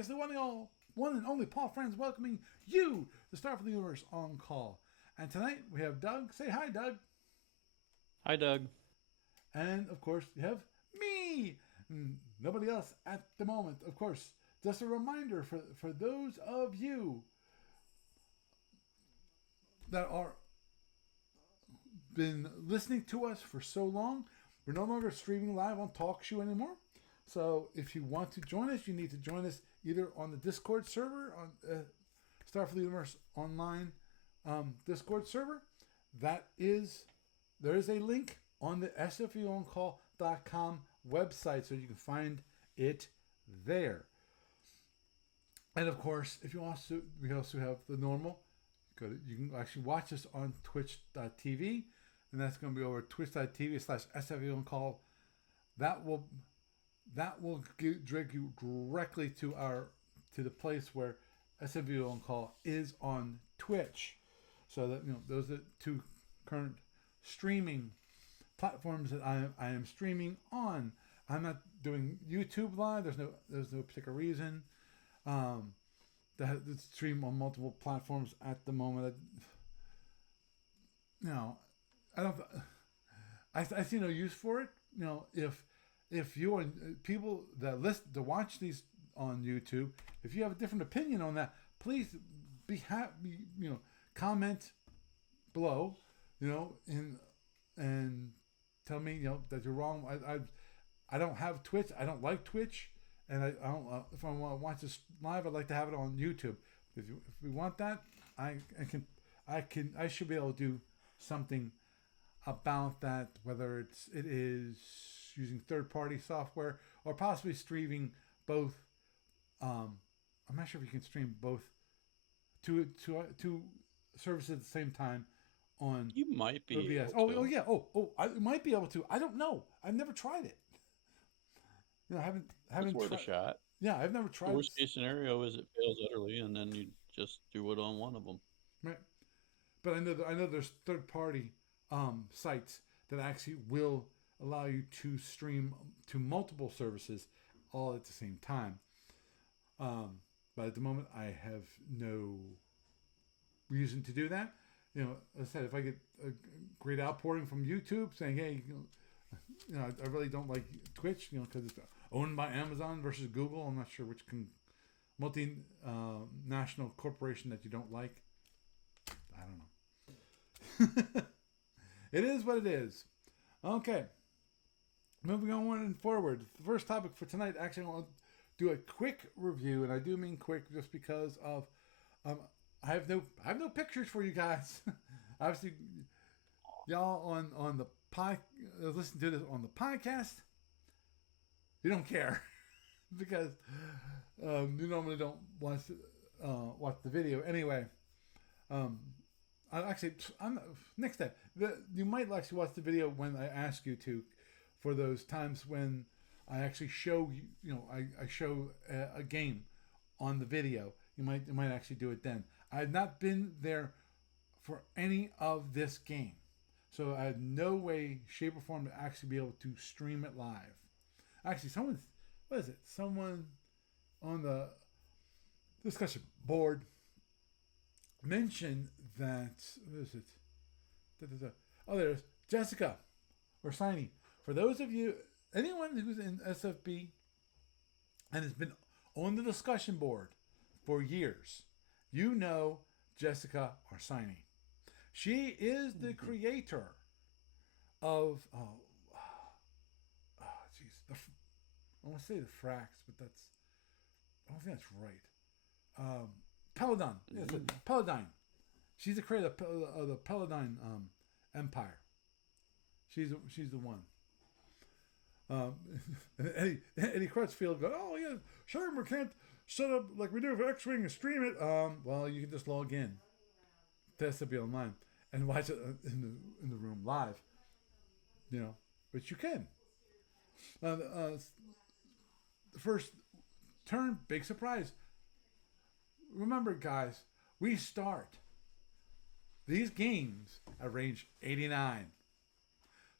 It's the one and only Paul Friends welcoming you, the star of the universe, on call. And tonight we have Doug. Say hi, Doug. Hi, Doug. And of course, you have me. Nobody else at the moment, of course. Just a reminder for those of you that are been listening to us for so long, we're no longer streaming live on TalkShoe anymore. So if you want to join us, you need to join us either on the Discord server, on Starfleet Universe Online Discord server. There is a link on the sfuoncall.com website, so you can find it there. And of course, we also have the normal. You can actually watch us on twitch.tv, and that's going to be over twitch.tv/sfuoncall. That will drag you directly to the place where SFU on Call is on Twitch. So that those are the two current streaming platforms that I am streaming on. I'm not doing YouTube live. There's no particular reason to stream on multiple platforms at the moment. I see no use for it. If you and people that listen to watch these on YouTube, if you have a different opinion on that, please be happy. Comment below. And tell me that you're wrong. I don't have Twitch. I don't like Twitch, and I don't. If I want to watch this live, I'd like to have it on YouTube. If we want that, I should be able to do something about that. Whether it is using third-party software or possibly streaming both. I'm not sure if you can stream both two services at the same time on. You might be OBS. able to. Oh yeah. I might be able to. I don't know. I've never tried it. I haven't. It's worth a shot. Yeah, I've never tried. The worst case scenario is it fails utterly, and then you just do it on one of them. Right. But I know there's third-party sites that actually will allow you to stream to multiple services all at the same time. But at the moment, I have no reason to do that. As I said, if I get a great outpouring from YouTube saying, "Hey, I really don't like Twitch," because it's owned by Amazon versus Google. I'm not sure which multinational corporation that you don't like. I don't know. It is what it is. Okay. Moving on and forward. The first topic for tonight, actually, I want to do a quick review, and I do mean quick just because of I have no pictures for you guys. Obviously, y'all on the listen to this on the podcast, you don't care because you normally don't watch the video anyway. Next step. You might actually watch the video when I ask you to, for those times when I actually show you. I show a game on the video. You might actually do it then. I have not been there for any of this game, so I have no way, shape, or form to actually be able to stream it live. Actually, someone on the discussion board mentioned that, what is it? Oh, there's Jessica or Signy. For those of you, anyone who's in SFB and has been on the discussion board for years, you know Jessica Orsini. She is the creator of I want to say the Frax, but I don't think that's right. Paladin. Yes, Paladin. She's the creator of the Paladin Empire. She's the one. Eddie Crutchfield goes, "Oh yeah, sure, we can't set up like we do for X-Wing and stream it." Well, you can just log in to SFB Online and watch it in the room live. But you can. The first turn, big surprise. Remember, guys, we start these games at range 89.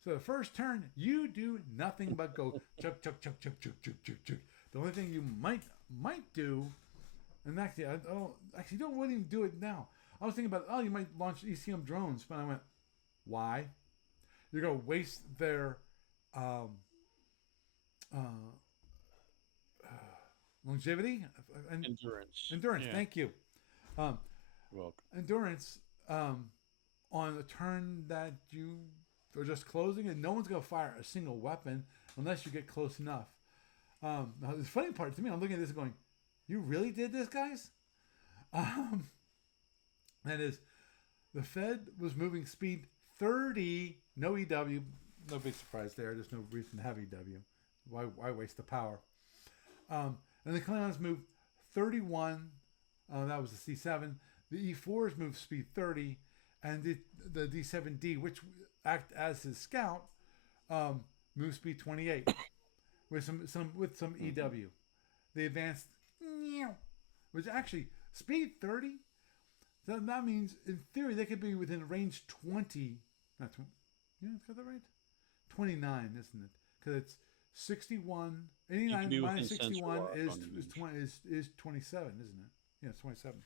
So the first turn, you do nothing but go chuk, chuk, chuk, chuk, chuk, chuk, chuk, chuk. The only thing you might might do, and actually I wouldn't even do it now. I was thinking about, oh, you might launch ECM drones, but I went, why? You're going to waste their uh, longevity and endurance. Yeah. Thank you. Um, You're welcome. endurance on a turn that you are just closing, and no one's going to fire a single weapon unless you get close enough. Now, the funny part to me, I'm looking at this and going, you really did this, guys? That is, the Fed was moving speed 30, no EW, no big surprise there. There's no reason to have EW. Why waste the power? And the Klingons moved 31. That was the C7. The E4s moved speed 30, and the D7D, which act as his scout, moved speed 28 with some EW. They advanced, which actually speed 30. So that means, in theory, they could be within range 20. Not 20. Yeah, got that right? 29, isn't it? Because it's 61. 89 minus 61 is 27, isn't it? Yeah, it's 27.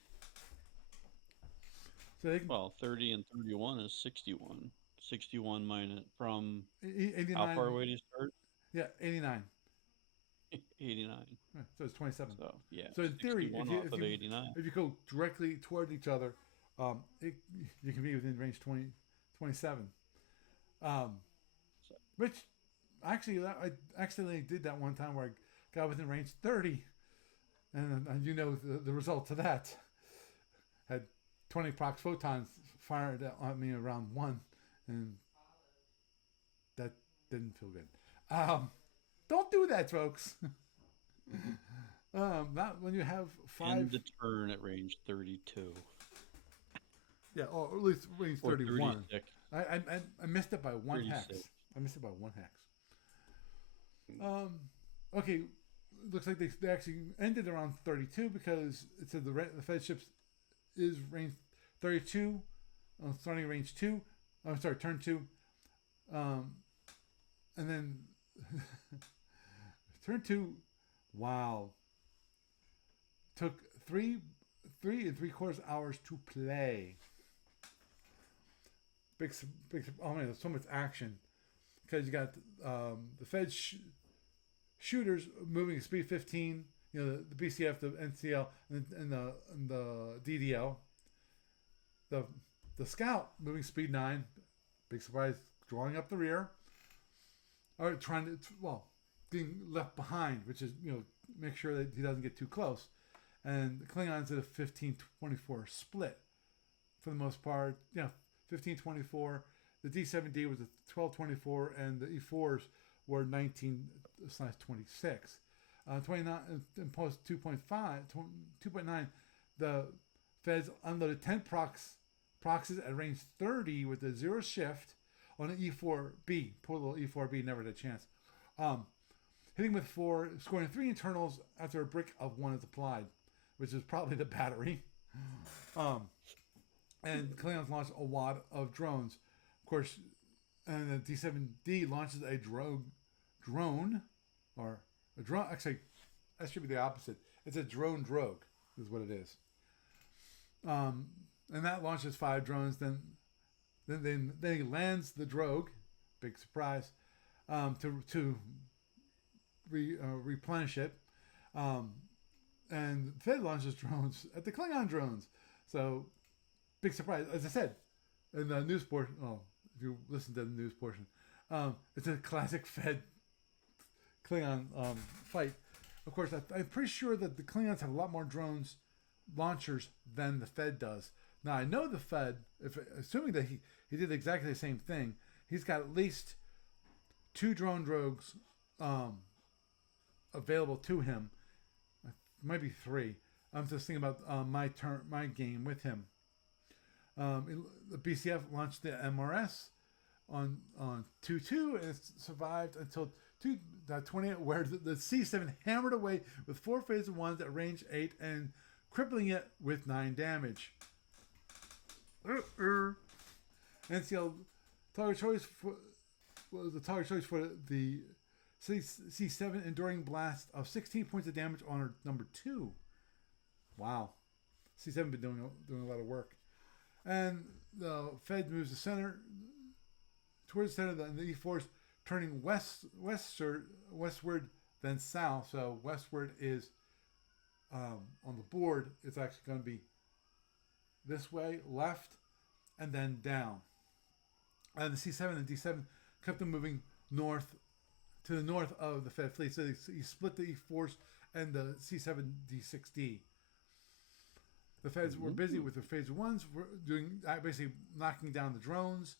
So they can, 30 and 31 is 61. 61 minus from 89. How far away do you start? Yeah, 89. 89. Yeah, so it's 27. So yeah. So in theory, if you go directly toward each other, you can be within range 27. Which actually, I accidentally did that one time where I got within range 30, and you know the result of that. Had 20 prox photons fired at me around 1, and that didn't feel good. Don't do that, folks. Not when you have 5. End the turn at range 32. Yeah, or at least range 31. 36. I missed it by 1 hex. I missed it by 1 hex. Okay, looks like they actually ended around 32 because it said the Fed ships is range 32, starting range 2. I'm sorry, turn 2. And then turn 2, wow. Took 3 3.75 hours to play. Big, oh man, there's so much action. Because you got the Fed shooters moving at speed 15, you know, the BCF, the NCL, and the DDL. The Scout moving speed 9, big surprise, drawing up the rear. Or trying to, being left behind, which is, make sure that he doesn't get too close. And the Klingons did a 15-24 split for the most part. 15-24. The D7D was a 12-24, and the E4s were 19/26. 29 and post 2.9. The Feds unloaded 10 proxies at range 30 with a 0 shift on an E4B. Poor little E4B never had a chance. Hitting with 4, scoring 3 internals after a brick of 1 is applied, which is probably the battery. And Klingons launched a wad of drones. Of course, and the D7D launches a drone, or a drone. Actually, that should be the opposite. It's a drone drogue, is what it is. And that launches 5 drones. Then he lands the drogue, big surprise, to replenish it. And Fed launches drones at the Klingon drones. So, big surprise. As I said, in the news portion, if you listen to the news portion, it's a classic Fed Klingon fight. Of course, I'm pretty sure that the Klingons have a lot more drones launchers than the Fed does. Now, I know the Fed, assuming that he did exactly the same thing, he's got at least 2 drone drogues available to him. Maybe 3. I'm just thinking about my game with him. The BCF launched the MRS on 2-2, and it survived until 28, where the C7 hammered away with 4 phase of 1s at range 8 and crippling it with 9 damage. NCL target choice for the C7 enduring blast of 16 points of damage on her number 2. Wow. C7 been doing a lot of work. And the Fed moves the center towards the center, the E4 is turning westward, then south. So westward is on the board. It's actually going to be this way, left, and then down. And the C7 and D7 kept them moving north to the north of the Fed fleet. So you split the E4s and the C7 D6D. The Feds were busy with their phase ones, doing basically knocking down the drones.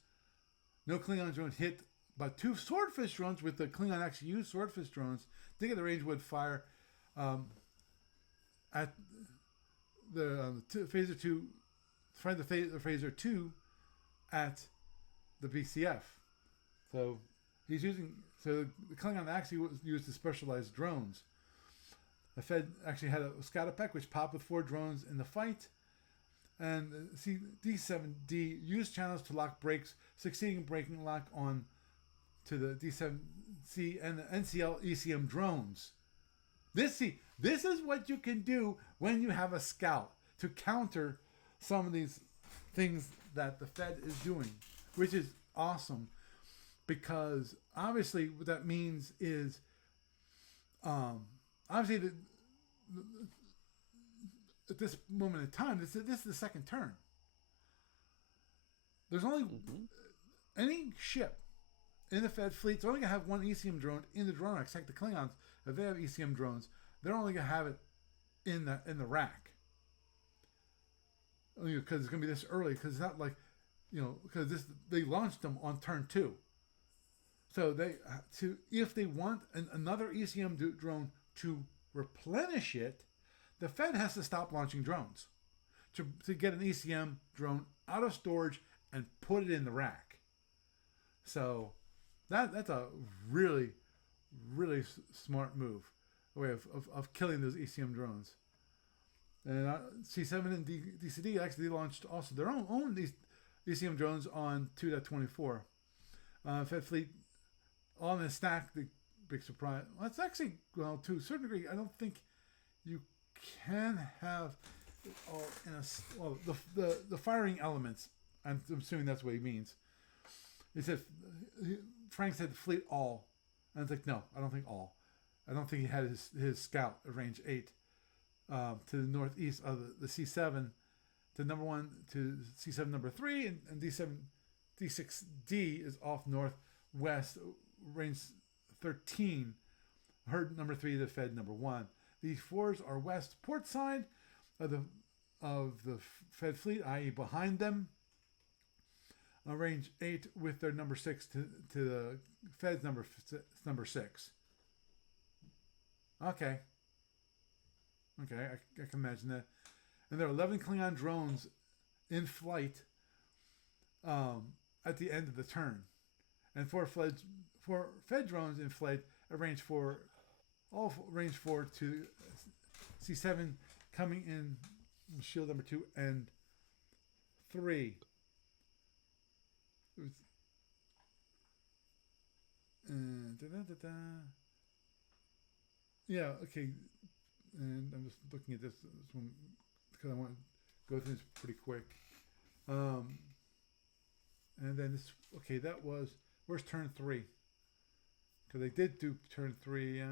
No Klingon drones hit, but 2 swordfish drones with the Klingon actually used swordfish drones. They get the range would fire at the phaser 2, find the phaser 2 at the BCF. So he's using, so the Klingon actually was used to specialized drones. The Fed actually had a Scatterpeck which popped with 4 drones in the fight. And D7D used channels to lock brakes, succeeding in breaking lock on to the D7C and the NCL ECM drones. This is what you can do when you have a scout to counter some of these things that the Fed is doing, which is awesome, because obviously what that means is obviously at this moment in time, this is the second turn. There's only any ship in the Fed fleet is only going to have 1 ECM drone in the drone rack. Like the Klingons, if they have ECM drones, they're only going to have it in the rack. Because it's going to be this early. Because it's not like, because they launched them on turn 2. So if they want another ECM drone to replenish it, the Fed has to stop launching drones to get an ECM drone out of storage and put it in the rack. So that's a really, really smart move, a way of killing those ECM drones. And C7 and DCD actually launched also their own ECM drones on 2.24. Fed fleet on the stack, the big surprise. Well, it's actually, to a certain degree, I don't think you can have the firing elements. I'm assuming that's what he means. He said, Frank said fleet all. And I was like, no, I don't think all. I don't think he had his scout at range 8 to the northeast of the C7 to number 1 to C7 number 3, and D7 D6D is off northwest range 13. Herd number 3 to Fed number 1. These 4s are west port side of the Fed fleet, i.e. behind them. Range 8 with their number 6 to the Fed's number 6. Okay, I can imagine that. And there are 11 Klingon drones in flight at the end of the turn, and 4 Fed drones in flight at range 4, all range 4 to C7 coming in shield number 2 and 3. Yeah, okay. And I'm just looking at this one because I want to go through this pretty quick. And then this, okay, that was, where's turn 3? Because they did do turn 3.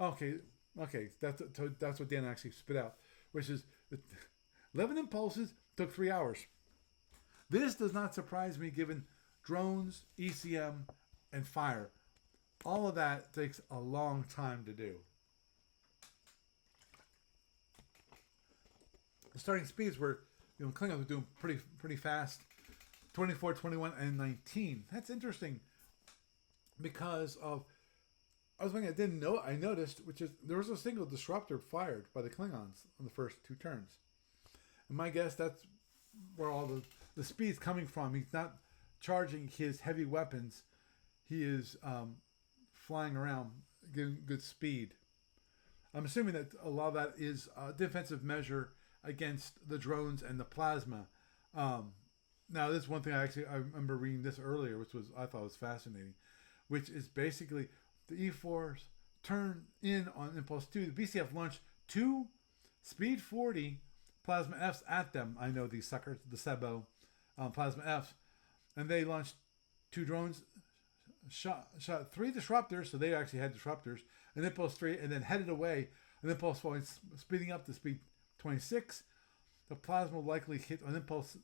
Okay. That's what Dan actually spit out, which is 11 impulses took 3 hours. This does not surprise me, given drones, ECM, and fire. All of that takes a long time to do. The starting speeds were, Klingons were doing pretty fast. 24, 21, and 19. That's interesting because of, I was thinking I noticed, which is there was a single disruptor fired by the Klingons on the first 2 turns. And my guess that's where all the speed's coming from. He's not charging his heavy weapons. He is flying around, getting good speed. I'm assuming that a lot of that is a defensive measure against the drones and the plasma. now this is one thing I remember reading this earlier, which was I thought was fascinating, which is basically the E4s turn in on Impulse 2. The BCF launched two Speed 40 Plasma Fs at them. I know these suckers, the Sebo Plasma Fs, and they launched two drones, shot three disruptors, so they actually had disruptors, an Impulse 3, and then headed away. An Impulse 4 speeding up to speed 26. The plasma will likely hit an Impulse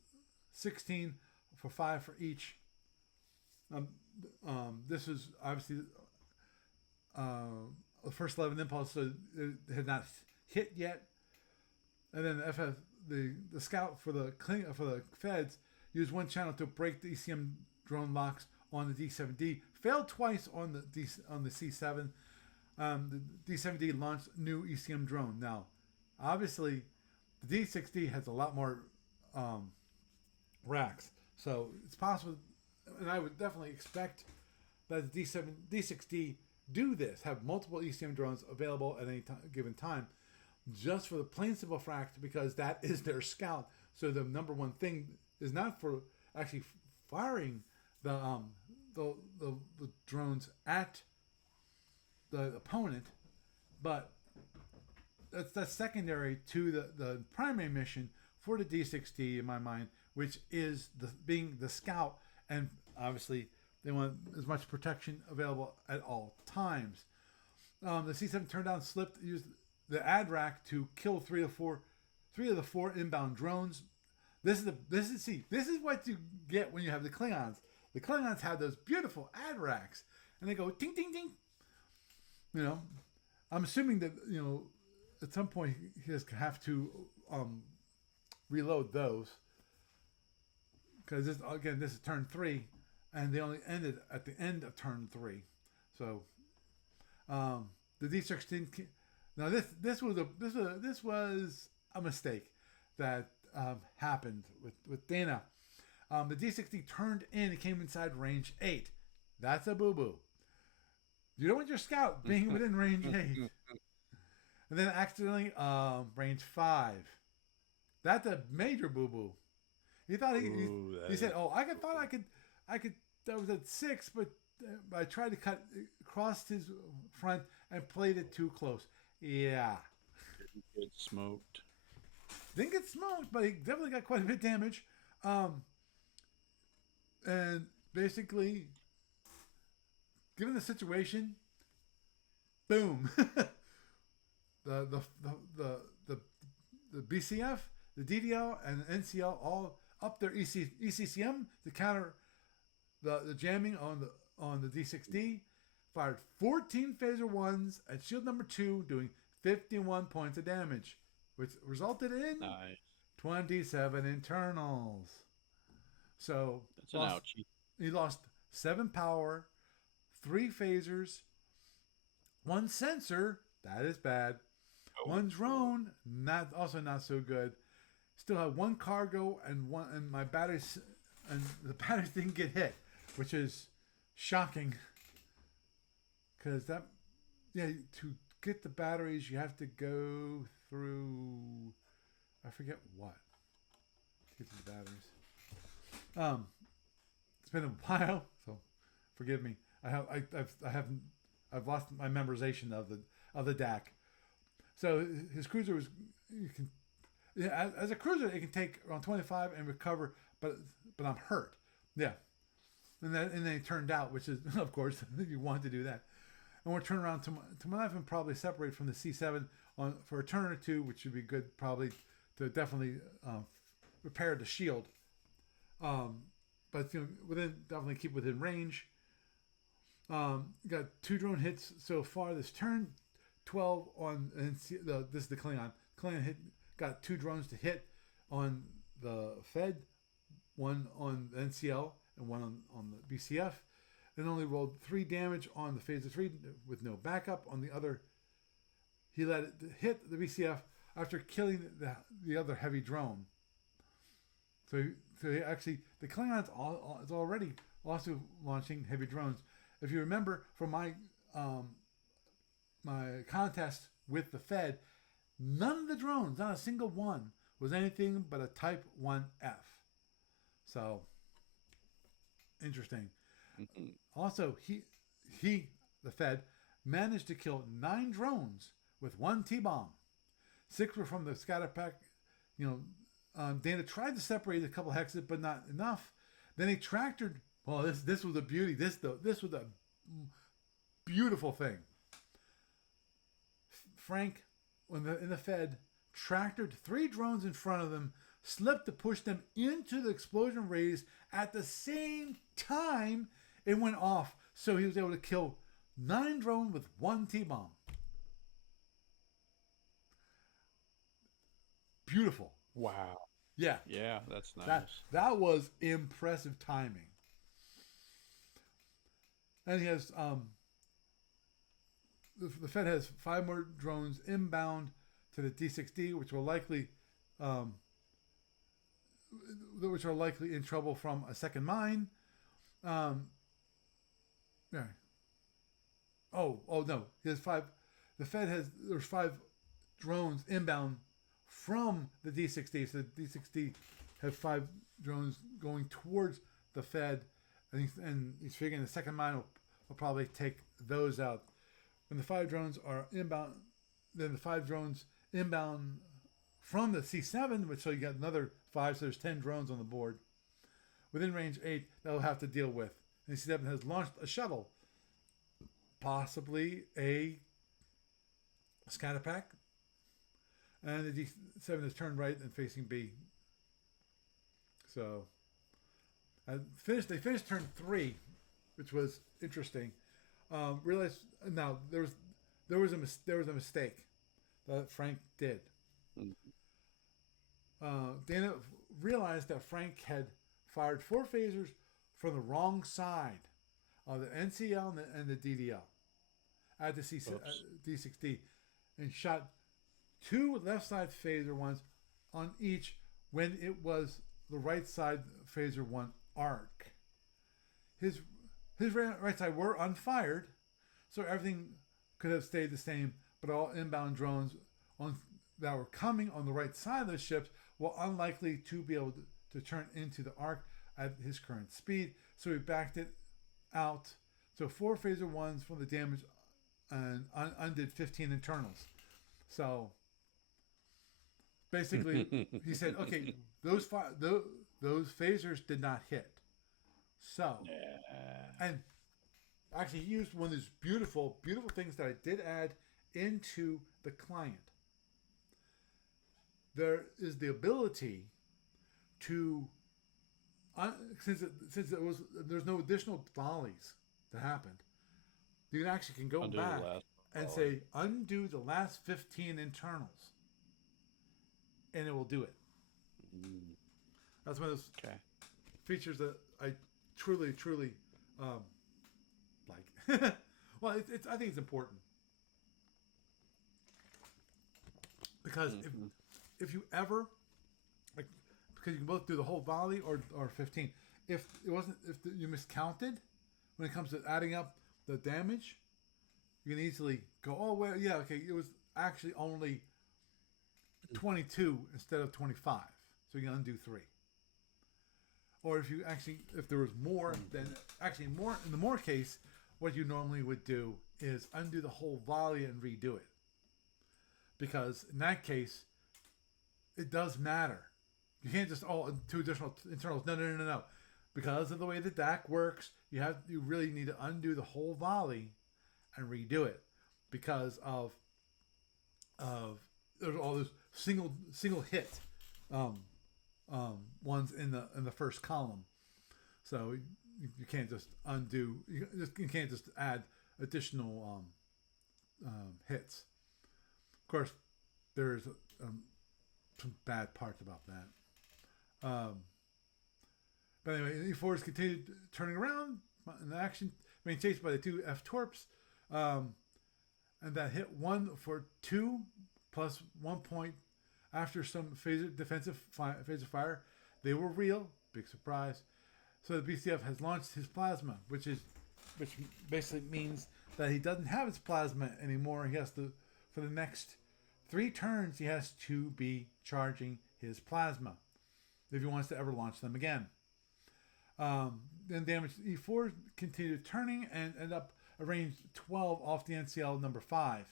16 for 5 for each. This was obviously the first 11 impulse, so it had not hit yet. And then the scout for the feds used one channel to break the ECM drone locks on the D7D. Failed twice on the C7. The D7D launched new ECM drone. Now, obviously, the D6D has a lot more racks, so it's possible, and I would definitely expect that the D6D do this, have multiple ECM drones available at any given time, just for the plain simple fact because that is their scout. So the number one thing is not for actually firing the drones at the opponent, but that's secondary to the primary mission for the D6D in my mind, which is being the scout, and obviously they want as much protection available at all times. The C7 turned down slipped, used the ad rack to kill three of the four inbound drones. This is what you get when you have the Klingons. The Klingons have those beautiful ad racks, and they go ding ding ding. You know, I'm assuming that at some point he has to have to reload those, because this is turn 3, and they only ended at the end of turn 3. So the D16. Now this was a mistake that happened with Dana. The D60 turned in and came inside range 8. That's a boo boo. You don't want your scout being within range 8. And then accidentally range 5. That's a major boo boo. He thought he said, "Oh, I could. That was at 6, but I tried to cut across his front and played it too close." Yeah. Didn't get smoked. Didn't get smoked, but he definitely got quite a bit of damage. And basically, given the situation, boom. the BCF, the DDL, and the NCL all up their ECCM to counter the jamming on the D6D. Fired 14 phaser 1s at shield number 2, doing 51 points of damage, which resulted in 27 internals. So that's an ouchie. He lost 7 power, 3 phasers, 1 sensor. That is bad. 1 drone, not so good. Still have 1 cargo and my batteries, and the batteries didn't get hit, which is shocking. Because to get the batteries, you have to go through, I forget what, to get to the batteries. It's been a while, so forgive me. I've lost my memorization of the DAC. So his cruiser was, as a cruiser it can take around 25 and recover, but I'm hurt. Yeah. And then it turned out, which is, of course, you want to do that. And we'll turn around to my life and probably separate from the C7 for a turn or two, which would be good probably to definitely repair the shield. But within, definitely keep within range. Got 2 drone hits so far this turn. 12 on, and this is the Klingon. Klingon got 2 drones to hit on the Fed, 1 on the NCL and 1 on the BCF, and only rolled 3 damage on the phaser 3 with no backup. On the other, he let it hit the BCF after killing the other heavy drone. So actually, the Klingons is already also launching heavy drones. If you remember from my contest with the Fed, none of the drones, not a single one, was anything but a Type 1F. So interesting. Mhm. Also, the Fed, managed to kill 9 drones with 1 T-bomb. 6 were from the scatter pack. You know, Dana tried to separate a couple hexes, but not enough. Then he tractored. Well, this was a beauty. This was a beautiful thing. Frank, in the Fed, tractored 3 drones in front of them, slipped to push them into the explosion rays at the same time it went off. So he was able to kill 9 drones with 1 T-bomb. Beautiful. Wow. Yeah. Yeah, that's That nice. that was impressive timing. And he has the Fed has 5 more drones inbound to the D6D, um, which are likely in trouble from a second mine. Um, yeah. Oh no. He has 5. The Fed there's 5 drones inbound from the D6D. So the D6D has 5 drones going towards the Fed, and he's figuring the second mine will probably take those out. When the 5 drones are inbound, then the 5 drones inbound from the C7, which so you got another 5, so there's 10 drones on the board. Within range 8, they'll have to deal with. And C7 has launched a shuttle, possibly a scatter pack, and the D7 is turned right and facing B. So they finished turn 3, which was interesting. Realized now there was a mistake that Frank did. Mhm. Dana realized that Frank had fired 4 phasers from the wrong side of the NCL and the DDL at the D6D, and shot 2 left side phaser ones on each when it was the right side phaser 1 arc. His right side were unfired, so everything could have stayed the same, but all inbound drones that were coming on the right side of the ships were unlikely to be able to turn into the arc at his current speed, so he backed it out. So 4 phaser ones from the damage and undid 15 internals. So basically, he said, okay, those phasers did not hit. So, Yeah. and actually, he used one of these beautiful things that I did add into the client. There is the ability to, since there's no additional volleys that happened, you actually can go Undo the back last and volley. say undo the last 15 internals, and it will do it. Mm. That's one of those Okay. features that I truly like. Well, I think it's important because Mm-hmm. if you ever like, because you can both do the whole volley or 15. If you miscounted when it comes to adding up the damage, you can easily go, oh well, yeah, okay, it was actually only 22 instead of 25, so you can undo 3. Or if there was more, then actually more in the more case, what you normally would do is undo the whole volley and redo it, because in that case, it does matter. You can't just 2 additional internals. No. Because of the way the DAC works, you really need to undo the whole volley and redo it because of there's all those single hit um, ones in the first column. So you can't just undo. You can't just add additional hits. Of course, there's some bad parts about that. But anyway, E4 has continued turning around in the action, being chased by the 2 F Torps, and that hit 1 for 2 plus 1 point after some defensive phaser fire. They were real, big surprise. So the BCF has launched his plasma, which basically means that he doesn't have his plasma anymore. He has to, for the next 3 turns, he has to be charging his plasma if he wants to ever launch them again. Then damaged E4, continued turning and ended up a range 12 off the NCL number 5.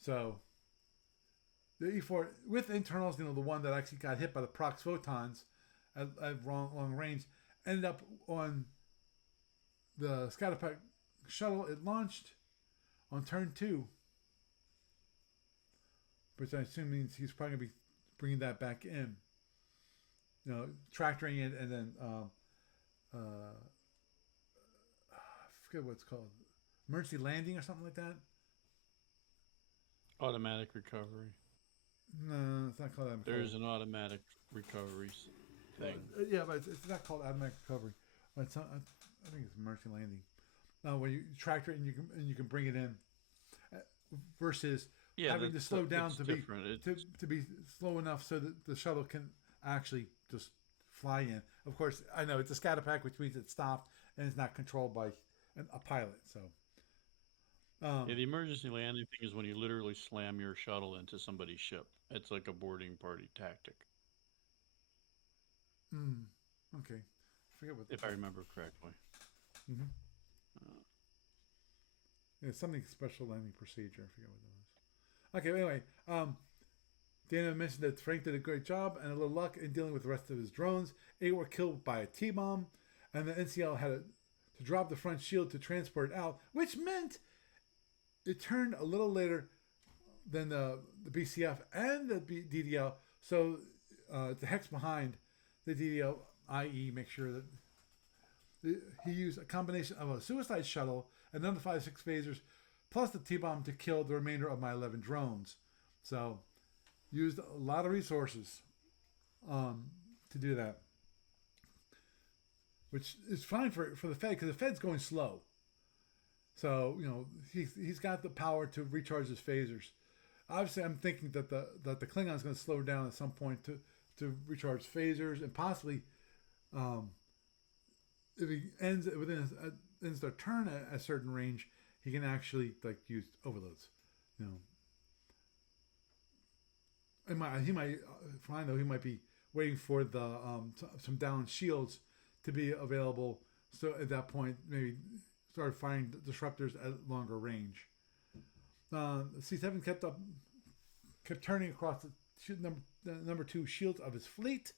So the E4 with internals, the one that actually got hit by the prox photons at long range, ended up on the Scatterpack shuttle. It launched on turn 2, which I assume means he's probably going to be bringing that back in. Tractoring it and then I forget what it's called, emergency landing or something like that. Automatic recovery. No, it's not called automatic. There's an automatic recovery thing. Yeah, but it's not called automatic recovery. It's not, I think it's emergency landing. Where you tractor it and you can bring it in, versus having to slow down to be slow enough so that the shuttle can actually just fly in. Of course, I know it's a scatter pack, which means it's stopped and it's not controlled by a pilot. So, the emergency landing thing is when you literally slam your shuttle into somebody's ship. It's like a boarding party tactic. Okay, I forget what. If I remember correctly. Mm-hmm. It's something special landing procedure. I forget what that was. Okay, anyway, Dana mentioned that Frank did a great job and a little luck in dealing with the rest of his drones. 8 were killed by a T-bomb, and the NCL had to drop the front shield to transport it out, which meant it turned a little later than the BCF and the DDL. So the hex behind the DDL, i.e. make sure that he used a combination of a suicide shuttle and another 5-6 phasers, plus the T-bomb to kill the remainder of my 11 drones. So, used a lot of resources to do that, which is fine for the Fed because the Fed's going slow. So he's got the power to recharge his phasers. Obviously, I'm thinking that the Klingon's going to slow down at some point to recharge phasers and possibly. If he ends their turn at a certain range, he can actually use overloads. He might be waiting for the some down shields to be available. So at that point, maybe start firing disruptors at longer range. The C7 kept turning across the number 2 shields of his fleet.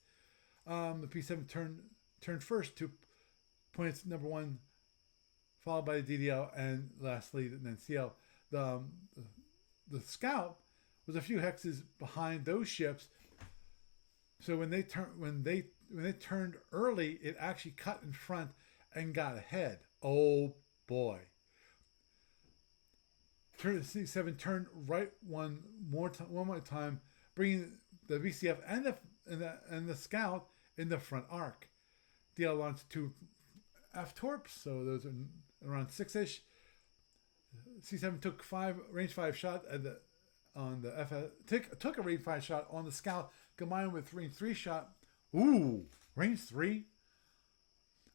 The P7 turned first to points number 1, followed by the DDL, and lastly the NCL. The Scout was a few hexes behind those ships, so when they turned early, it actually cut in front and got ahead. Oh boy! C7 turned right one more time, bringing the VCF and the Scout in the front arc. DL launched 2 F torps, so those are around 6-ish. C7 took range 5 shot on the F. Took a range 5 shot on the Scout, combined with range 3 shot. Ooh, range 3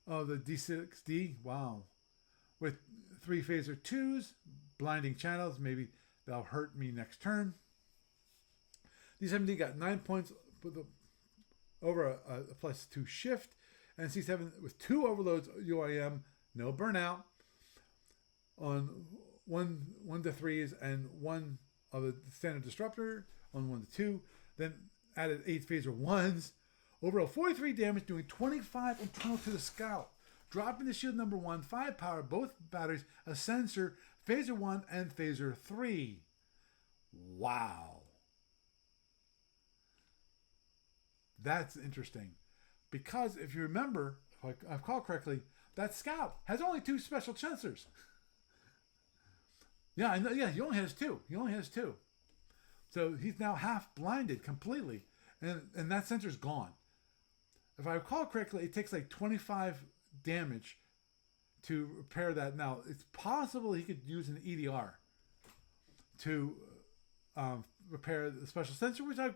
of the D6D. Wow, with 3 phaser 2s, blinding channels. Maybe they'll hurt me next turn. D7D got 9 points over a +2 shift. And C7 with 2 overloads UIM, no burnout, on 1 to 3s and 1 of the standard disruptor on 1 to 2. Then added 8 phaser 1s. Overall 43 damage, doing 25 internal to the Scout. Dropping the shield number 1, 5 power, both batteries, a sensor, phaser 1 and phaser 3. Wow. That's interesting. Because if you remember, if I recall correctly, that Scout has only 2 special sensors. Yeah, I know. Yeah, he only has 2. So he's now half blinded completely, and that sensor's gone. If I recall correctly, it takes 25 damage to repair that. Now it's possible he could use an EDR to repair the special sensor, which I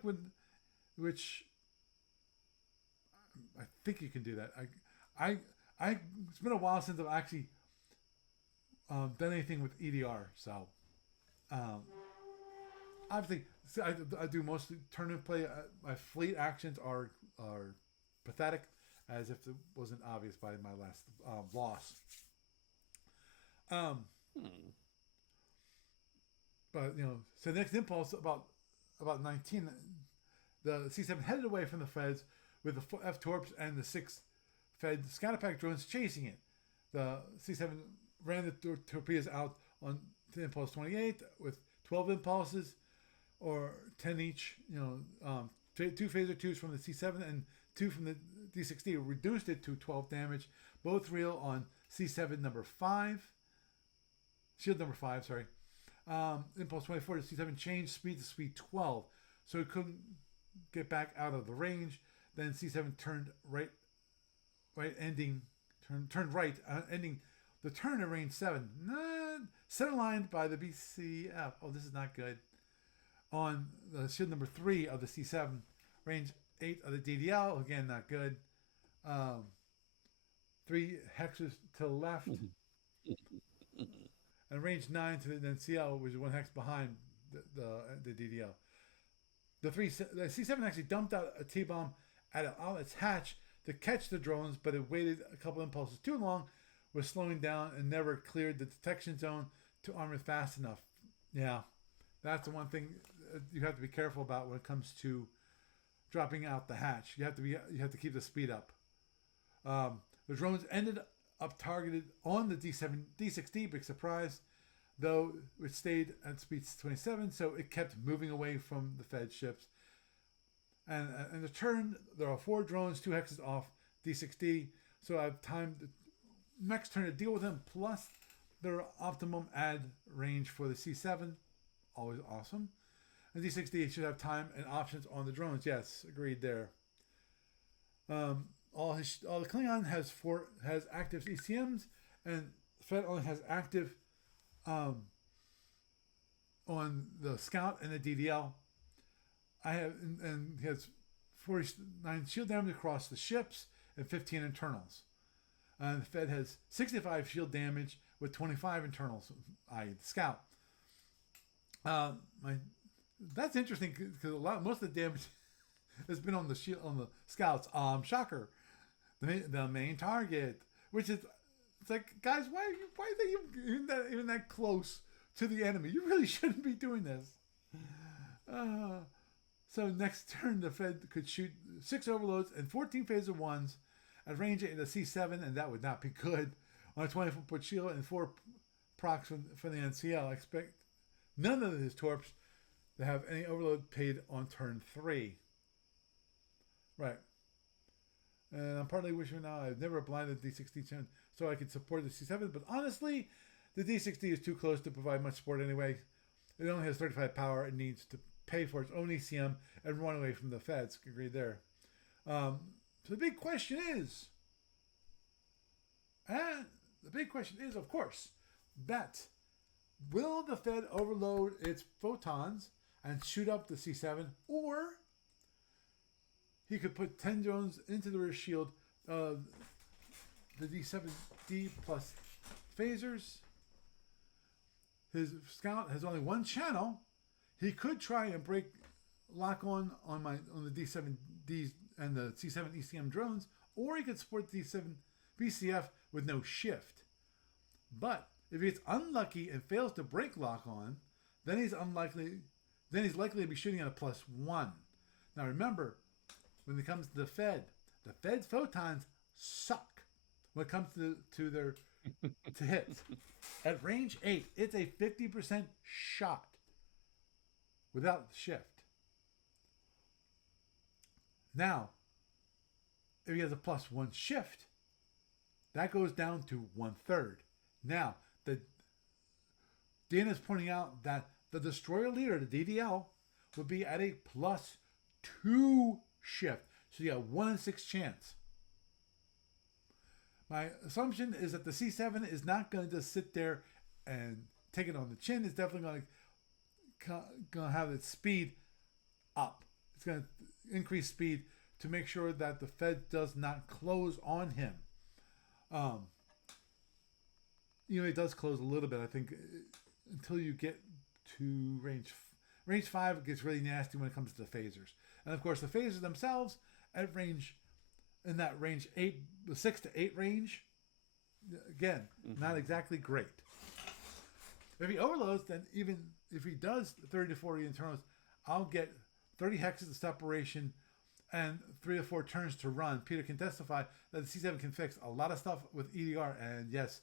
think you can do that. It's been a while since I've actually done anything with EDR. So, obviously, I do mostly tournament play. My fleet actions are pathetic, as if it wasn't obvious by my last loss. Um, But so the next impulse about 19, the C7 headed away from the Feds with the F-Torps and the 6 Fed Scatterpack drones chasing it. The C7 ran the torpedoes out on to impulse 28 with 12 impulses, or 10 each. 2 phaser 2s from the C7 and 2 from the D6D reduced it to 12 damage. Both real on C7 number 5. Shield number 5, sorry. Impulse 24 to C7 changed speed to speed 12, so it couldn't get back out of the range. Then C7 turned right, ending the turn at range 7. Center lined by the BCF. Oh, this is not good. On the shield number 3 of the C7, range 8 of the DDL. Again, not good. 3 hexes to the left. And range 9 to the NCL, which is 1 hex behind the DDL. The C7 actually dumped out a T-bomb at its hatch to catch the drones, but it waited a couple impulses too long, was slowing down, and never cleared the detection zone to armor fast enough. Yeah, that's the one thing you have to be careful about when it comes to dropping out the hatch. You have to keep the speed up. The drones ended up targeted on the D6D, big surprise, though it stayed at speed 27, so it kept moving away from the Fed ships. And in the turn, there are 4 drones, 2 hexes off D6D, so I have time to next turn to deal with them, plus their optimum add range for the C7, always awesome. And D6D should have time and options on the drones. Yes, agreed there. All the Klingon has active ECMs, and Fed only has active on the Scout and the DDL. And he has 49 shield damage across the ships and 15 internals. And the Fed has 65 shield damage with 25 internals, i.e. the Scout. That's interesting because most of the damage has been on the Scouts. Shocker. The main target, which is, it's like, guys, why are they even that close to the enemy? You really shouldn't be doing this. So next turn, the Fed could shoot 6 overloads and 14 phaser 1s at range 8 in the C7, and that would not be good. On a 20-foot shield and 4 procs from the NCL. I expect none of his torps to have any overload paid on turn 3. Right. And I'm partly wishing now I've never blinded the D60 so I could support the C7, but honestly, the D60 is too close to provide much support anyway. It only has 35 power. It needs to pay for its own ECM and run away from the Feds. Agreed there. So the big question is, of course, that will the Fed overload its photons and shoot up the C7, or he could put 10 drones into the rear shield of the D7D plus phasers. His Scout has only 1 channel. He could try and lock on the D7D and the C7 ECM drones, or he could support D7 BCF with no shift. But if he gets unlucky and fails to break lock on, then he's likely to be shooting at a +1. Now remember, when it comes to the Fed's photons suck when it comes to their to hits. At range 8, it's a 50% shot without shift. Now, if he has a +1 shift, that goes down to 1/3. Now, Dana's pointing out that the destroyer leader, the DDL, would be at a +2 shift. So you got 1 in 6 chance. My assumption is that the C7 is not going to just sit there and take it on the chin. It's definitely going to have its speed up. It's going to increase speed to make sure that the Fed does not close on him. It does close a little bit, I think, until you get to range 5. It gets really nasty when it comes to the phasers. And of course, the phasers themselves at range in that range, the 6 to 8 range. Again, not exactly great. If he overloads, then even if he does 30 to 40 internals, I'll get 30 hexes of separation and 3 or 4 turns to run. Peter can testify that the C7 can fix a lot of stuff with EDR, and yes,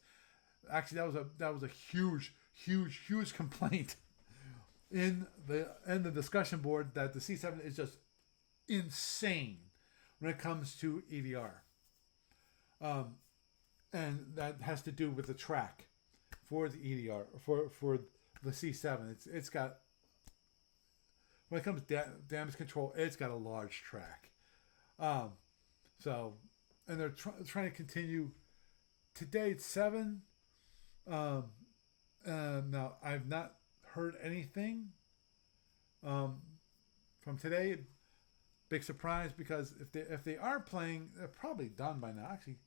actually that was a huge complaint in the discussion board, that the C7 is just insane when it comes to EDR, and that has to do with the track for the EDR for the C7. It's got, when it comes to damage control, it's got a large track. So, and they're trying to continue. Today it's 7. Now I've not heard anything from today. Big surprise, because if they are playing, they're probably done by now. Actually,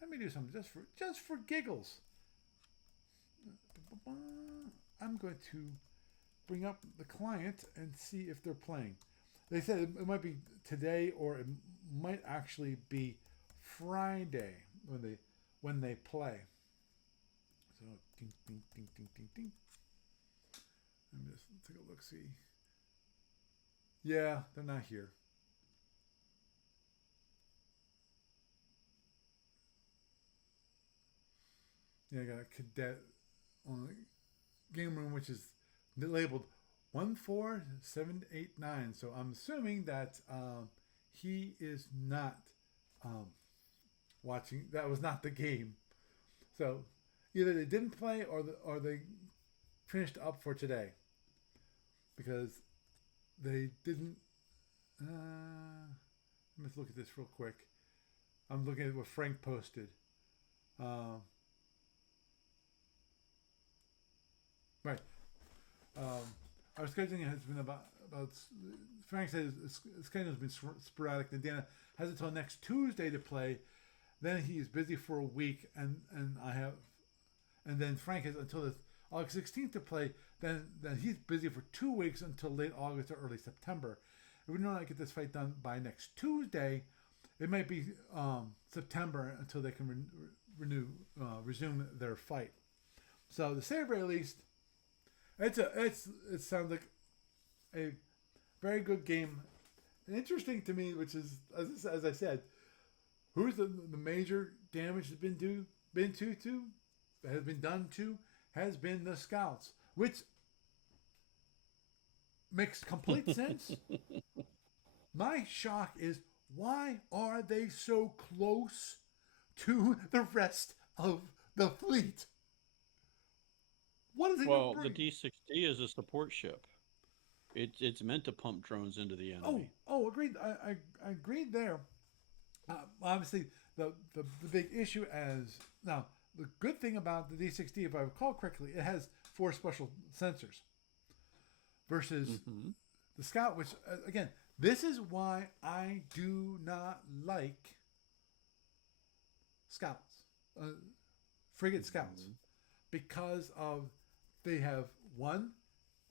let me do something just for giggles. I'm going to bring up the client and see if they're playing. They said it might be today, or it might actually be Friday when they play. So ding ding ding ding ding ding. Let me just take a look. See. Yeah, they're not here. Yeah, I got a cadet on the game room, which is labeled 14789. So I'm assuming that he is not watching. That was not the game. So either they didn't play, or they finished up for today, because they didn't. Let's look at this real quick. I'm looking at what Frank posted. Right. Our scheduling has been about Frank says the schedule has been sporadic. And Dana has until next Tuesday to play. Then he is busy for a week, and then Frank has until the August 16th to play. Then he's busy for 2 weeks until late August or early September. If we do not get this fight done by next Tuesday, it might be September until they can resume their fight. So to say the very least, it sounds like a very good game. And interesting to me, which is, as I said, who's the major damage that's been done to has been the scouts, which makes complete sense. My shock is, why are they so close to the rest of the fleet? What is it? Well, the D6D is a support ship. It's meant to pump drones into the enemy. Oh, agreed. I agreed there. Obviously, the big issue now, the good thing about the D6D, if I recall correctly, it has 4 special sensors versus the Scout, which, again, this is why I do not like Scouts, frigate Scouts, because of they have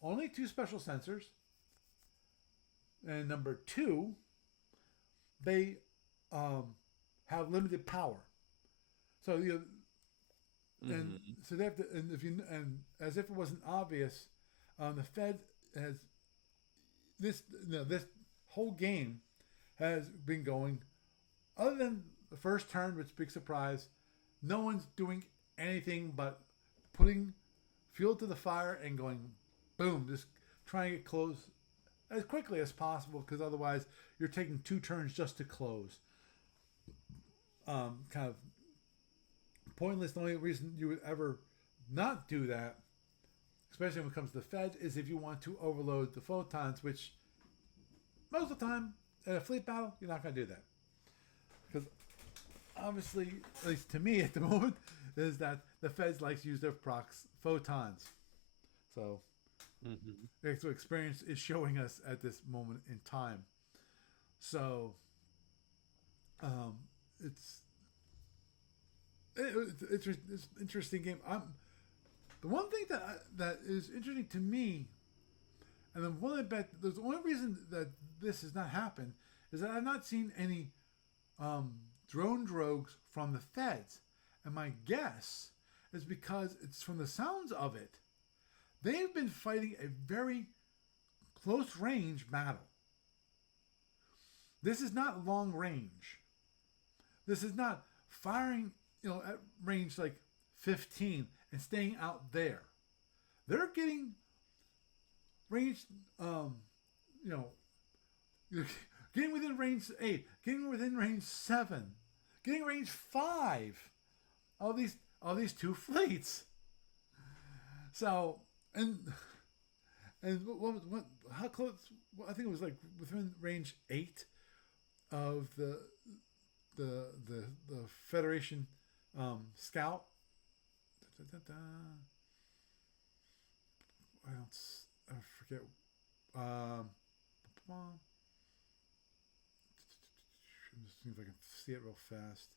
only 2 special sensors, and number 2, they have limited power. So and so they have to, and as if it wasn't obvious, the Fed has this whole game has been going, other than the first turn, which big surprise, no one's doing anything but putting fuel to the fire and going boom, just trying to get close as quickly as possible, because otherwise you're taking 2 turns just to close. Kind of pointless. The only reason you would ever not do that, especially when it comes to the Fed, is if you want to overload the photons, which most of the time in a fleet battle, you're not going to do that. Because obviously, at least to me at the moment, is that the Feds like to use their procs photons. So the experience is showing us at this moment in time. So it's an interesting game. The one thing that is interesting to me, and the only reason that this has not happened is that I've not seen any drone drogues from the feds. And my guess is because it's from the sounds of it, they've been fighting a very close range battle. This is not long range. This is not firing, at range like 15 and staying out there. They're getting range, getting within range 8, getting within range 7, getting range 5. All these two fleets. So and what how close? I think it was like within range 8 of the Federation scout. I forget. I'm just seeing if I can see it real fast.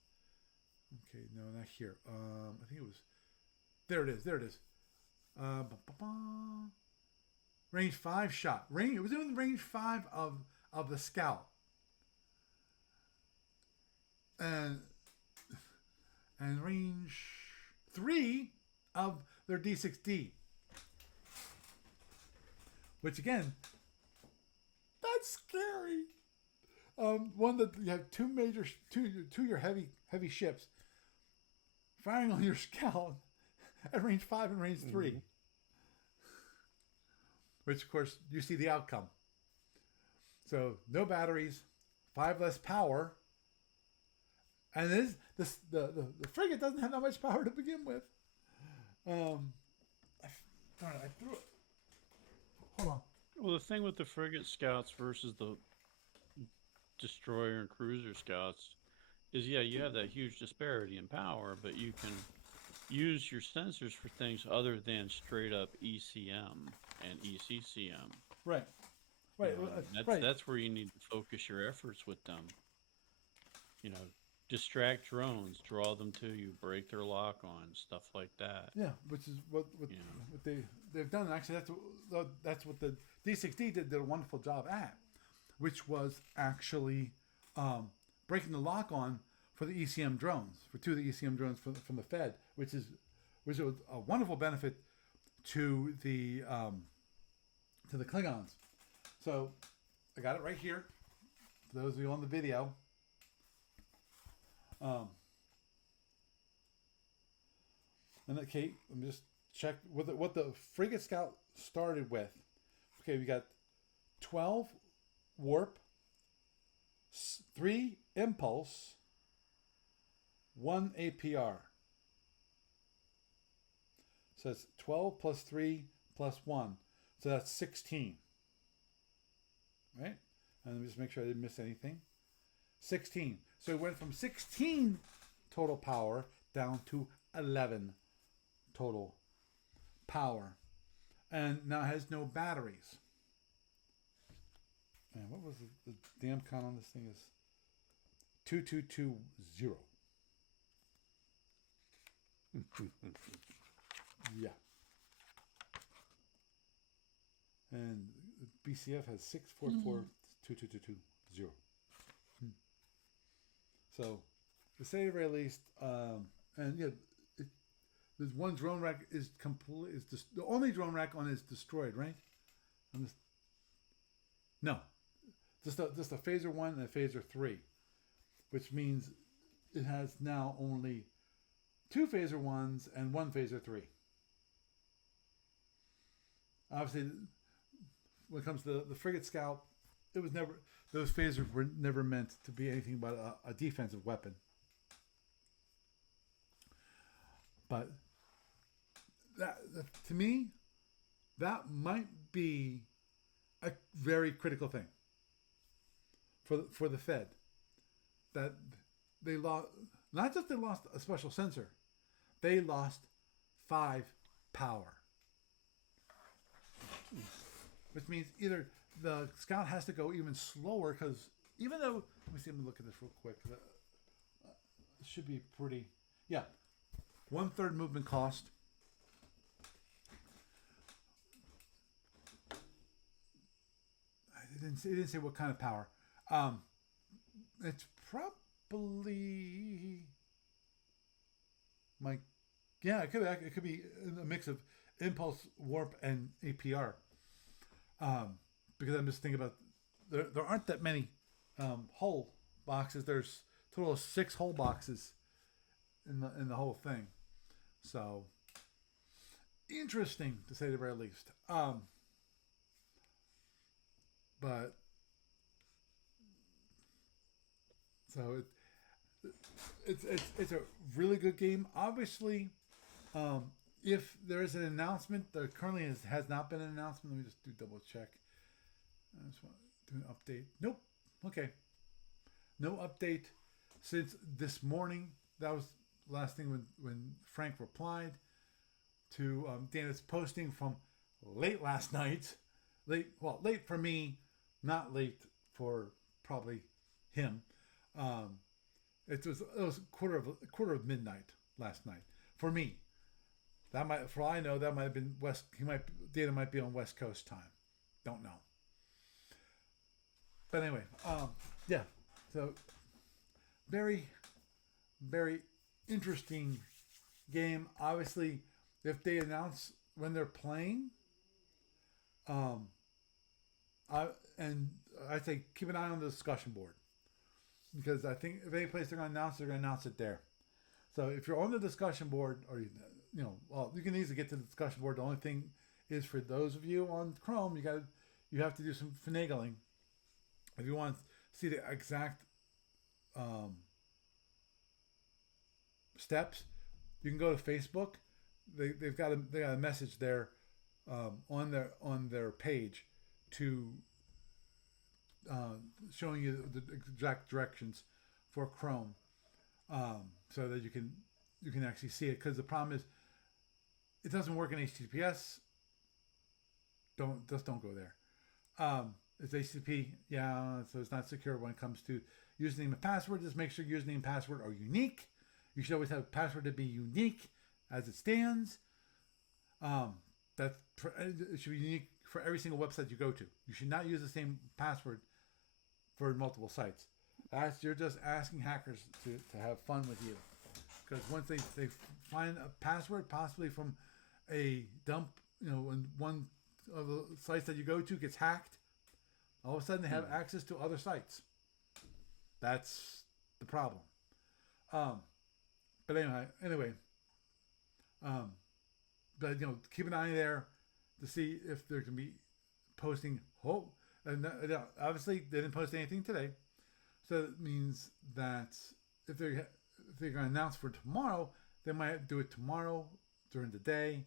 Okay, no, not here. I think it was. There it is. There it is. Range 5 shot. It was in range 5 of the scout. And range 3 of their D6D. Which again, that's scary. One that you have two your heavy ships firing on your scout at range 5 and range 3. Mm-hmm. Which of course you see the outcome. So no batteries, 5 less power. And the frigate doesn't have that much power to begin with. I threw it. Hold on. Well, the thing with the frigate scouts versus the destroyer and cruiser scouts is, you have that huge disparity in power, but you can use your sensors for things other than straight up ECM and ECCM. Right. Right. That's where you need to focus your efforts with them. Distract drones, draw them to you, break their lock on, stuff like that. Yeah, which is what they've done. Actually, that's what the D6D did a wonderful job at, which was actually breaking the lock on for the ECM drones, for 2 of the ECM drones from the Fed, which was a wonderful benefit to the Klingons. So I got it right here. For those of you on the video. And okay, let me just check what the frigate scout started with. Okay, we got 12 warp, 3 impulse, 1 APR. So it's 12 plus 3 plus 1. So that's 16. Right? And let me just make sure I didn't miss anything. 16. So it went from 16 total power down to 11 total power. And now it has no batteries. And what was the damn count on this thing is 2220. Yeah. And BCF has 644-22220. So, to say the very least, and there's one drone rack is complete. The only drone rack on is destroyed, right? No, just a phaser 1 and a phaser 3, which means it has now only 2 phaser 1s and 1 phaser 3. Obviously, when it comes to the frigate scout, those phasers were never meant to be anything but a defensive weapon. But to me, that might be a very critical thing for the Fed. That they lost, not just they lost a special sensor, they lost 5 power. Which means either the scout has to go even slower, because even though, let me look at this real quick. It should be pretty, 1/3 movement cost. It didn't say what kind of power. It's believe. My, yeah, it could be a mix of impulse, warp, and APR. Because I'm just thinking about there aren't that many hull boxes. There's a total of 6 hull boxes in the whole thing. So interesting to say the very least. But so it's a really good game. Obviously, if there is an announcement, there currently has not been an announcement. Let me just do double check. I just want to do an update. Nope. Okay. No update since this morning. That was the last thing when Frank replied to Dana's posting from late last night. Late for me, not late for probably him. It was quarter of midnight last night for me. That might, for all I know, that might have been Dana might be on West Coast time. Don't know. But anyway, yeah. So very, very interesting game. Obviously, if they announce when they're playing, I say keep an eye on the discussion board, because I think if any place they're going to announce it there. So if you're on the discussion board, or you can easily get to the discussion board. The only thing is, for those of you on Chrome, you have to do some finagling if you want to see the exact steps. You can go to Facebook. They've got a message there on their page to showing you the exact directions for Chrome, so that you can actually see it. Because the problem is, it doesn't work in HTTPS. Don't go there. It's HTTP, yeah, so it's not secure when it comes to username and password. Just make sure username and password are unique. You should always have a password to be unique as it stands. It should be unique for every single website you go to. You should not use the same password for multiple sites. You're just asking hackers to have fun with you. Because once they find a password, possibly from a dump, when one of the sites that you go to gets hacked, all of a sudden they have access to other sites. That's the problem. But anyway, but keep an eye there to see if they're going to be posting. And obviously they didn't post anything today, so it means that if they're going to announce for tomorrow, they might do it tomorrow during the day.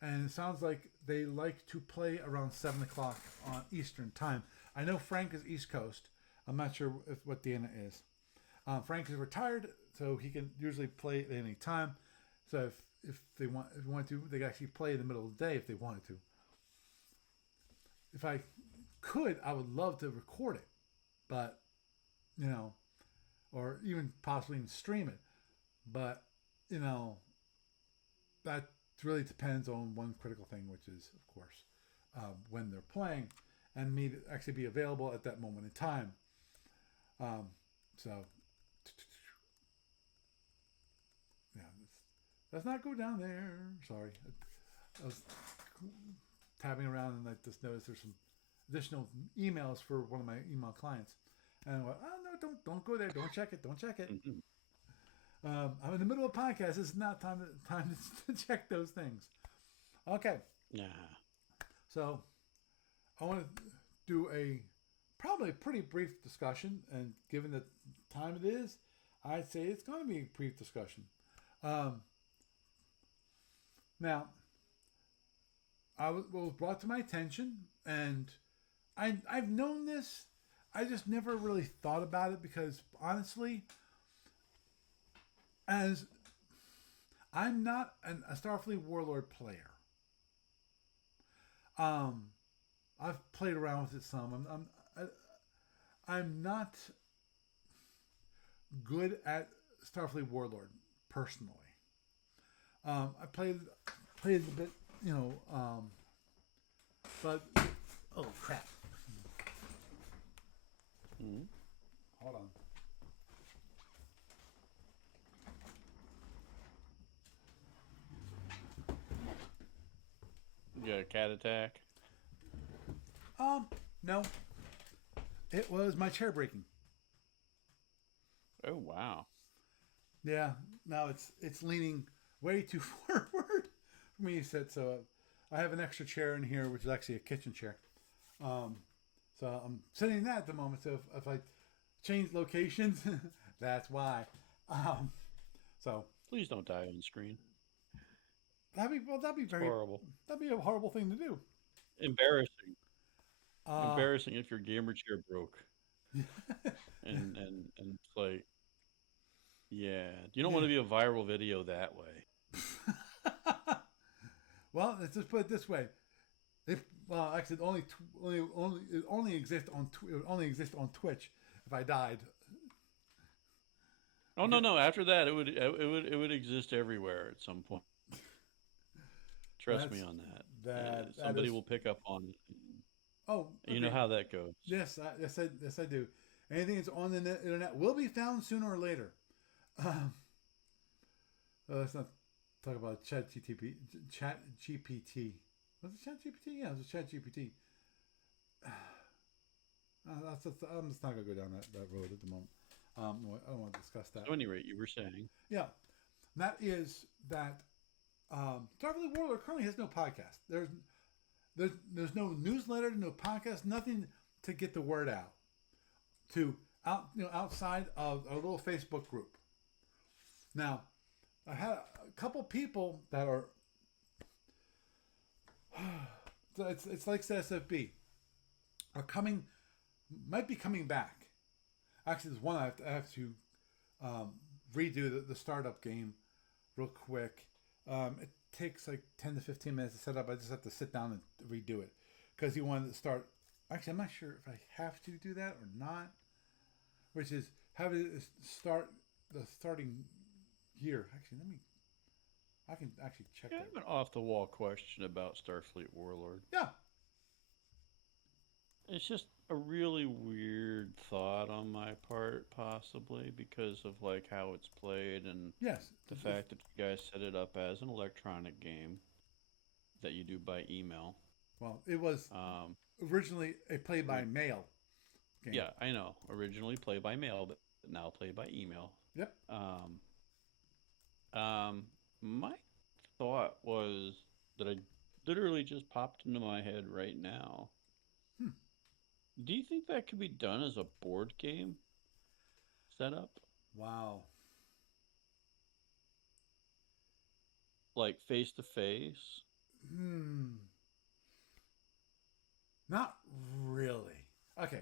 And it sounds like they like to play around 7 o'clock on Eastern time. I know Frank is East Coast. I'm not sure what Dana is. Frank is retired, so he can usually play at any time. So if they want to, they can actually play in the middle of the day if they wanted to. If I could, I would love to record it, but or even possibly even stream it. But that really depends on one critical thing, which is, of course, when they're playing, and me to actually be available at that moment in time. So, yeah, let's not go down there. Sorry, I was tabbing around and I just noticed there's some additional emails for one of my email clients, and I went, oh no, don't go there. Don't check it. I'm in the middle of a podcast. This is not time to check those things. Okay. Yeah. So I want to do probably a pretty brief discussion, and given the time it is, I'd say it's going to be a brief discussion. Now, was brought to my attention, and I've known this. I just never really thought about it because, honestly, as I'm not a Starfleet Warlord player. I've played around with it some. I'm not good at Starfleet Warlord personally. I played a bit, but oh crap! Mm-hmm. Hold on. cat attack? No, it was my chair breaking. Oh wow. Yeah, now it's leaning way too forward for me to sit. So I have an extra chair in here, which is actually a kitchen chair. Um, so I'm sitting in that at the moment. So if I change locations, that's why. Um, so Please don't die on screen. that'd be It's very horrible. that'd be a horrible thing to do. Embarrassing. Uh, Embarrassing if your gamer chair broke. And it's like, yeah, you don't yeah. want to be a viral video that way. Well, let's just put it this way. If well, actually, it only exists on it would only exist on Twitch if I died. Oh no, no. After that, it would exist everywhere at some point. Trust me That's on that. that Somebody is. will pick up on it. Oh, You know agreed. how that goes. Yes, I do. Anything that's on the internet will be found sooner or later. Um, let's not talk about Chat GPT. Was it Chat GPT? Yeah, it was Chat GPT. I'm just not gonna go down that road at the moment. I don't want to discuss that. So, at any rate, you were saying. Yeah, that is that. Starfleet Warlord currently has no podcast. There's no newsletter, no podcast, nothing to get the word out to outside of our little Facebook group. Now, I had a couple people that are it's like SFB are coming, might be coming back. Actually, there's one I have to redo the startup game real quick. It takes like 10 to 15 minutes to set up. I just have to sit down and redo it because he wanted to start. Actually, I'm not sure if I have to do that or not. Which is have it start the starting year. Actually, I can actually check I that. have an off the wall question about Starfleet Warlord. Yeah. It's just a really weird thought on my part, possibly because of like how it's played and Yes. the fact that you guys set it up as an electronic game that you do by email. Well, it was Um, originally a play by mail game. yeah, I know. Originally play by mail, but now play by email. Yep. Um, my thought was that I literally just popped into my head right now. Hmm. Do you think that could be done as a board game setup? Wow. Like face to face? Hmm. Not really. Okay.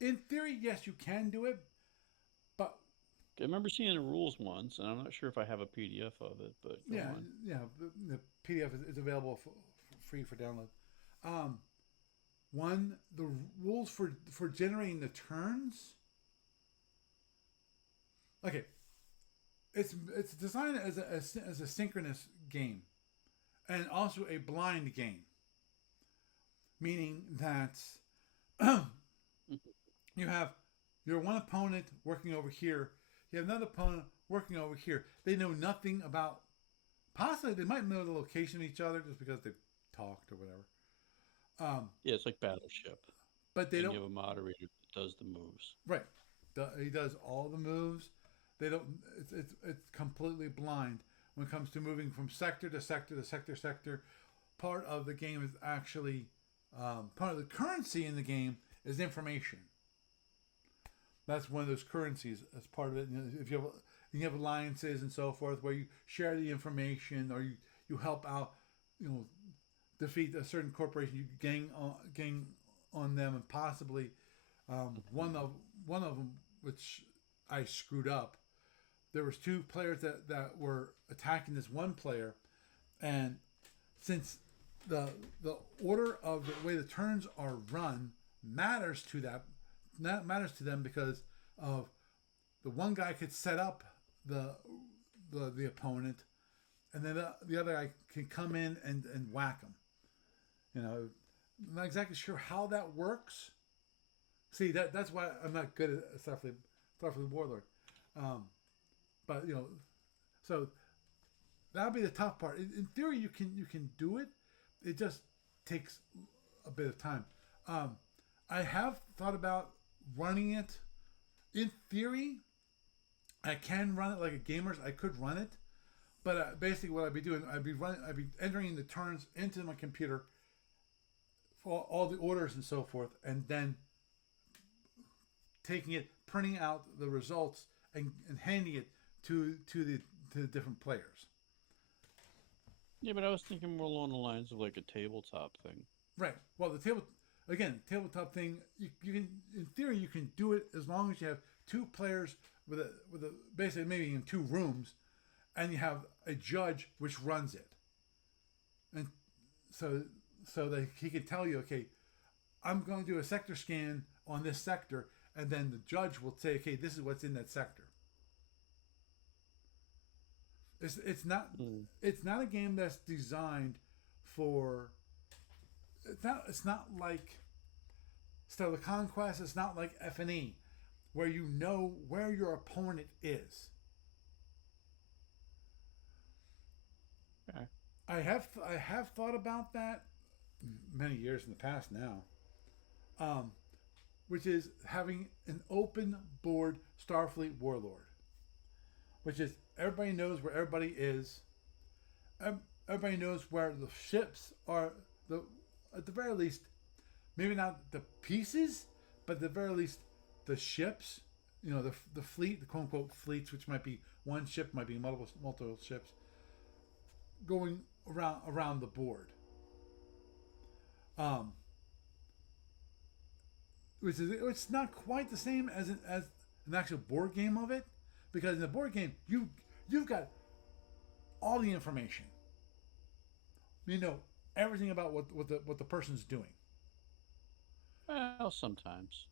In theory, yes, you can do it, but I remember seeing the rules once, and I'm not sure if I have a PDF of it, but go yeah, on. yeah, the PDF is available for free for download. Um, the rules for generating the turns. Okay, it's designed as a synchronous game, and also a blind game, meaning that you have your one opponent working over here, you have another opponent working over here. They know nothing about. Possibly they might know the location of each other just because they've talked or whatever. Yeah, it's like Battleship, But they and don't. you have a moderator that does the moves. Right. He does all the moves. They don't. It's completely blind when it comes to moving from sector to sector to sector. Part of the game is actually part of the currency in the game is information. That's one of those currencies as part of it. If you have alliances and so forth where you share the information or you help out, defeat a certain corporation, you gang on them, and possibly one of them, which I screwed up. There was two players that were attacking this one player, and since the order of the way the turns are run matters to them because of the one guy could set up the opponent, and then the other guy can come in and whack him. I'm not exactly sure how that works. See, that's why I'm not good at Starfleet Warlord. But so that'll be the tough part. In theory, you can do it. It just takes a bit of time. Um, I have thought about running it. In theory, I can run it like a gamer's. I could run it, but basically, what I'd be doing, I'd be entering the turns into my computer for all the orders and so forth, and then taking it, printing out the results, and handing it to the different players. Yeah, but I was thinking more along the lines of like a tabletop thing. Right. Well, tabletop thing. You can, in theory, you can do it as long as you have two players with a basically maybe in two rooms, and you have a judge which runs it, and so that he can tell you, okay, I'm going to do a sector scan on this sector, and then the judge will say, okay, this is what's in that sector. It's not Mm. it's not a game that's designed for. It's not like Stellar Conquest. It's not like F&E, where you know where your opponent is. Okay. I have thought about that many years in the past now, um, which is having an open board Starfleet Warlord, which is everybody knows where everybody is. Everybody knows where the ships are. The At the very least, maybe not the pieces, but at the very least the ships. You know, the fleet, the quote unquote fleets, which might be one ship, might be multiple ships, going around the board. Um, which is it's not quite the same as an actual board game of it, because in the board game you've got all the information. You know everything about what the person's doing. Well, sometimes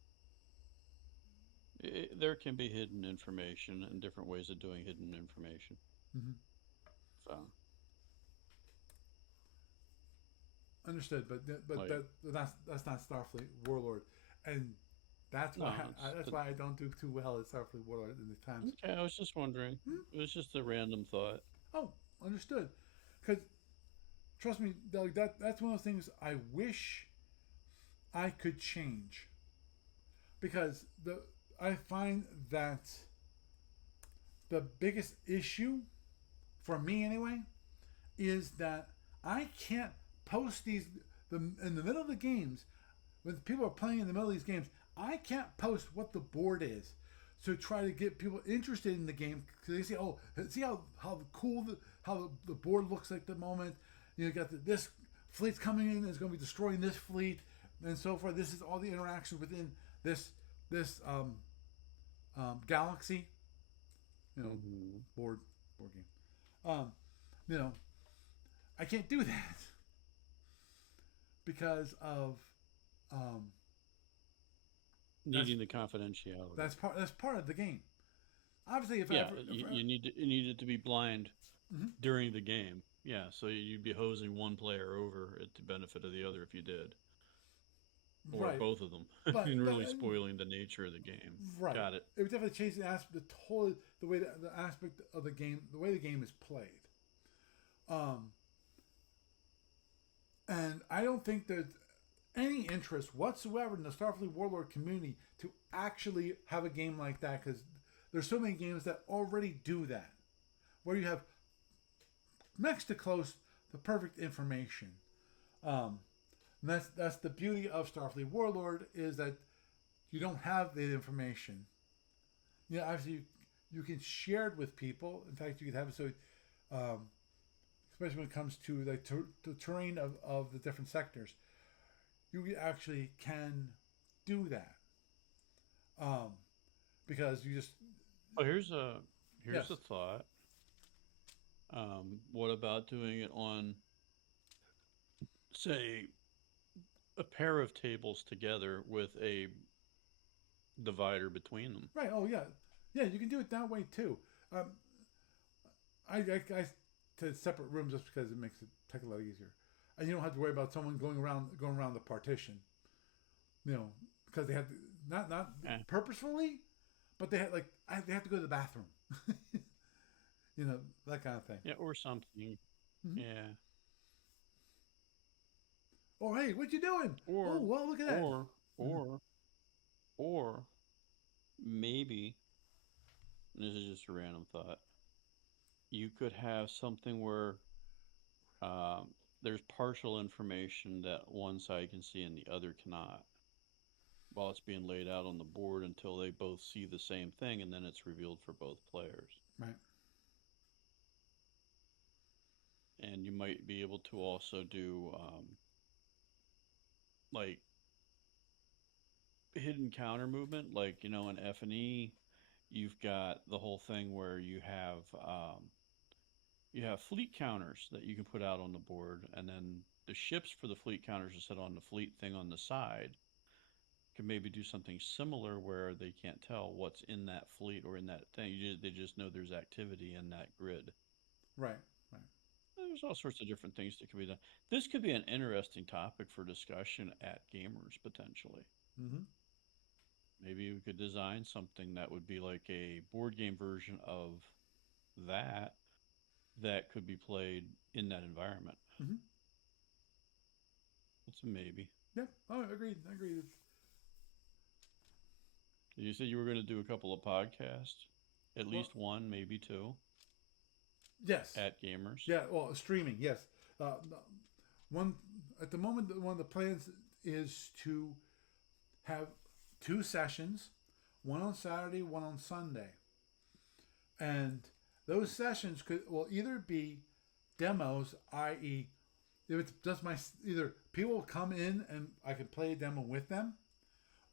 there can be hidden information and different ways of doing hidden information. Mm-hmm. So, Understood, but like, that's not Starfleet Warlord, and that's no, why it's that's why I don't do too well at Starfleet Warlord in the times. okay. I was just wondering. Hmm? It was just a random thought. Oh, understood. Because trust me, Doug, that's one of those things I wish I could change, because the I find that the biggest issue for me anyway is that I can't post these in the middle of the games when people are playing in the middle of these games. I can't post what the board is to try to get people interested in the game, because they say, "Oh, see how cool how the board looks like at the moment. You know, you got this fleet's coming in, is going to be destroying this fleet, and so forth. This is all the interaction within this galaxy, you know, Hmm. board game. You know, I can't do that because of um, that's Needing the confidentiality. that's part of the game. Obviously, if I Yeah, ever, you need it to be blind mhm. during the game. Yeah, so you'd be hosing one player over at the benefit of the other if you did, or Right, both of them, but and really spoiling the nature of the game. right, Got it. it would definitely change the way the aspect of the game, the way the game is played. Um, and I don't think there's any interest whatsoever in the Starfleet Warlord community to actually have a game like that, because there's so many games that already do that, where you have next to close the perfect information. Um, and that's the beauty of Starfleet Warlord, is that you don't have the information. You know, obviously you can share it with people. In fact, you could have it so, um, especially when it comes to the terrain of the different sectors, you actually can do that, um, because you just Oh, yes, here's a thought. What about doing it on, say, a pair of tables together with a divider between them? right. Oh yeah, yeah. You can do it that way too. Um, I to separate rooms just because it makes it take a lot easier, and you don't have to worry about someone going around the partition. You know, because they have to, not Eh, purposefully, but they have to go to the bathroom. You know, that kind of thing. yeah, or something. Mm-hmm. Yeah. Oh, hey, what you doing? Oh, Or, well, look at that. or, or, or maybe, and this is just a random thought, you could have something where um, there's partial information that one side can see and the other cannot while it's being laid out on the board until they both see the same thing and then it's revealed for both players. Right. And you might be able to also do like hidden counter movement, like in F&E, you've got the whole thing where you have fleet counters that you can put out on the board, and then the ships for the fleet counters are set on the fleet thing on the side. Could maybe do something similar where they can't tell what's in that fleet or in that thing. They just know there's activity in that grid. Right. Right. There's all sorts of different things that could be done. This could be an interesting topic for discussion at gamers potentially. Mm-hmm. Maybe we could design something that would be like a board game version of that that could be played in that environment. Mm-hmm. It's a maybe. Yeah. Oh, agreed. Agreed. You said you were going to do a couple of podcasts, at Well, least one, maybe two, yes. at gamers. Yeah. Well, streaming. Yes. Uh, one at the moment, one of the plans is to have two sessions, one on Saturday, one on Sunday, and those sessions will either be demos, i.e., if it's just my either people will come in and I can play a demo with them,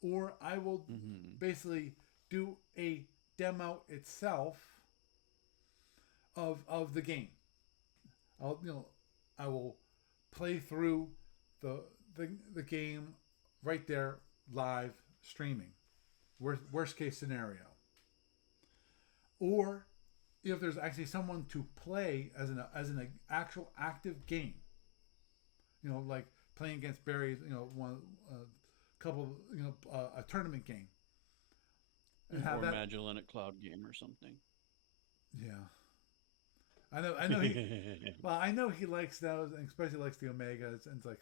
or I will Mm-hmm. basically do a demo itself of the game. I'll I will play through the the game right there live streaming. Worst case scenario. Or if there's actually someone to play as an actual active game, like playing against Barry, one couple, a tournament game, and have Or that. Magellanic Cloud game or something. Yeah, I know. I know he. Well, I know he likes those, and especially likes the Omegas, and it's like,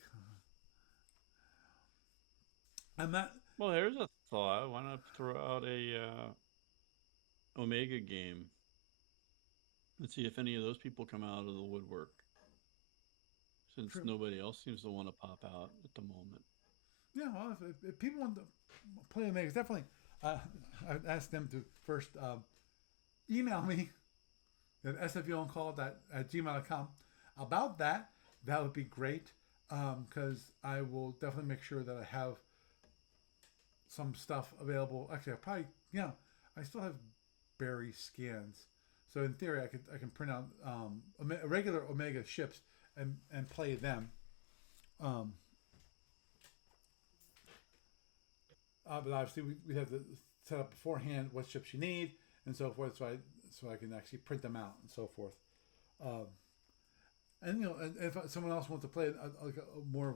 I'm not. Well, here's a thought. Why not throw out a Omega game? Let's see if any of those people come out of the woodwork, since True. nobody else seems to want to pop out at the moment. Yeah, well, if people want to play Omegas, definitely. I'd ask them to first email me at sfuoncall at gmail.com about that. That would be great because I will definitely make sure that I have some stuff available. Actually, I probably I still have Barry scans, so in theory I can print out regular Omega ships and play them. Um, but obviously we have to set up beforehand what ships you need and so forth, so I can actually print them out and so forth. Um, and and if someone else wants to play more of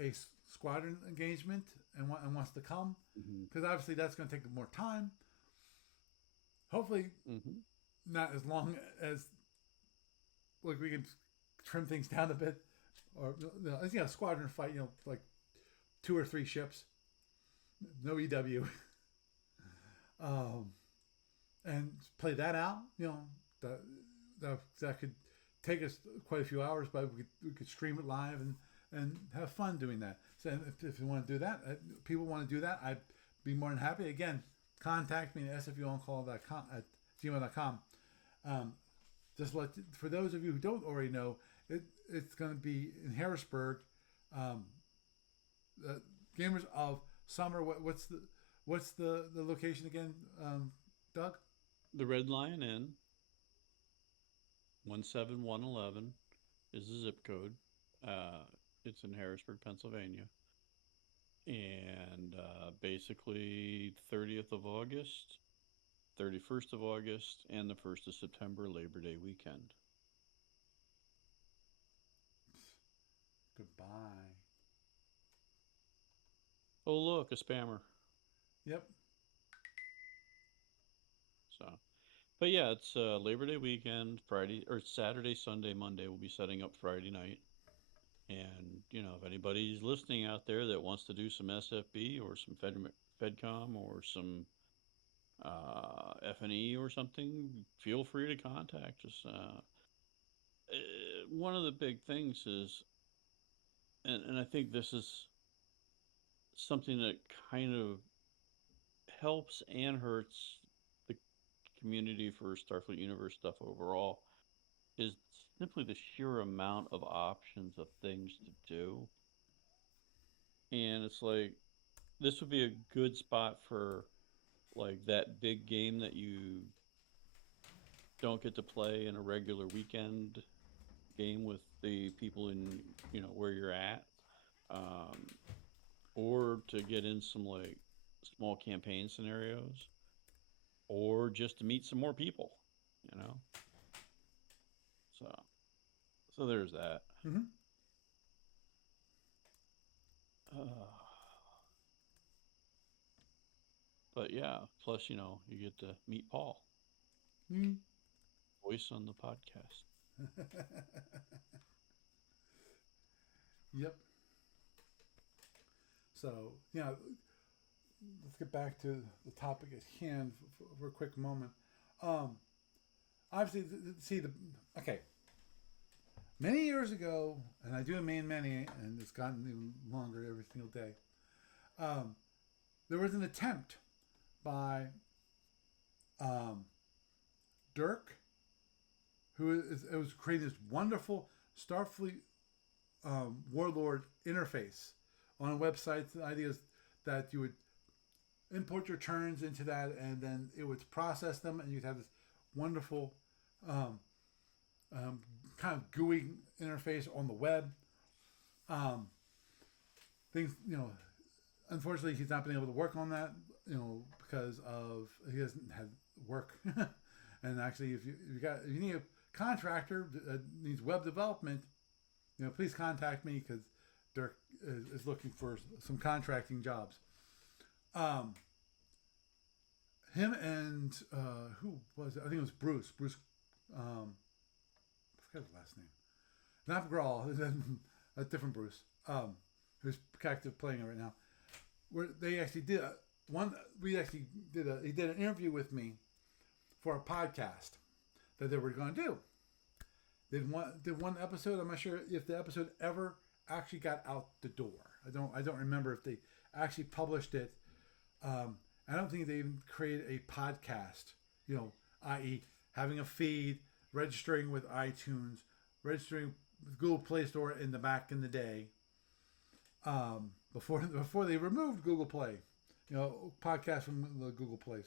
a squadron engagement and wants to come, Mm-hmm. because obviously that's going to take more time. Hopefully, Mm-hmm. not as long as like we can trim things down a bit, or squadron fight. Like 2 or 3 ships, no EW, um, and play that out. That that could take us quite a few hours, but we could stream it live and have fun doing that. So if you want to do that, people want to do that, I'd be more than happy. Again, contact me at sfuoncall.com at gmail.com. Um, just for those of you who don't already know, it's going to be in Harrisburg. Um, Gamers of Summer. What's the location again, Doug? The Red Lion Inn, 17111 is the zip code. It's in Harrisburg, Pennsylvania. And basically 30th of August, 31st of August, and the 1st of September, Labor Day weekend. Goodbye. Oh, look, a spammer. Yep. So, but yeah, it's Labor Day weekend, Friday or Saturday, Sunday, Monday. We'll be setting up Friday night, And if anybody's listening out there that wants to do some SFB or some FedCom or some F&E or something, feel free to contact us. One of the big things is, and I think this is something that kind of helps and hurts the community for Starfleet Universe stuff overall, is simply the sheer amount of options of things to do. And it's like, this would be a good spot for like that big game that you don't get to play in a regular weekend game with the people in where you're at, um, or to get in some like small campaign scenarios, or just to meet some more people, you know. So there's that. Mm-hmm. Uh, but yeah, plus you get to meet Paul, Mm. voice on the podcast. Yep. So, let's get back to the topic at hand for a quick moment. Um, Obviously, see the okay. Many years ago, and I do mean many, and it's gotten even longer every single day. Um, there was an attempt by um, Dirk, it was creating this wonderful Starfleet Warlord interface on a website. The idea is that you would import your turns into that, and then it would process them, and you'd have this wonderful um, um, kind of GUI interface on the web. Um, things, unfortunately, he's not been able to work on that, because of he hasn't had work. And actually, if you need a contractor that needs web development, please contact me because Dirk is looking for some contracting jobs. Him and who was it? I think it was Bruce. Bruce, I forget his last name. Not Grawl. A different Bruce. Who's active playing it right now. Where they actually did one. We actually did he did an interview with me for a podcast that they were going to do. Did one episode. I'm not sure if the episode ever actually got out the door. I don't remember if they actually published it. I don't think they even created a podcast. I.e., having a feed, registering with iTunes, registering with Google Play Store in the day. Before they removed Google Play, podcast from the Google Play.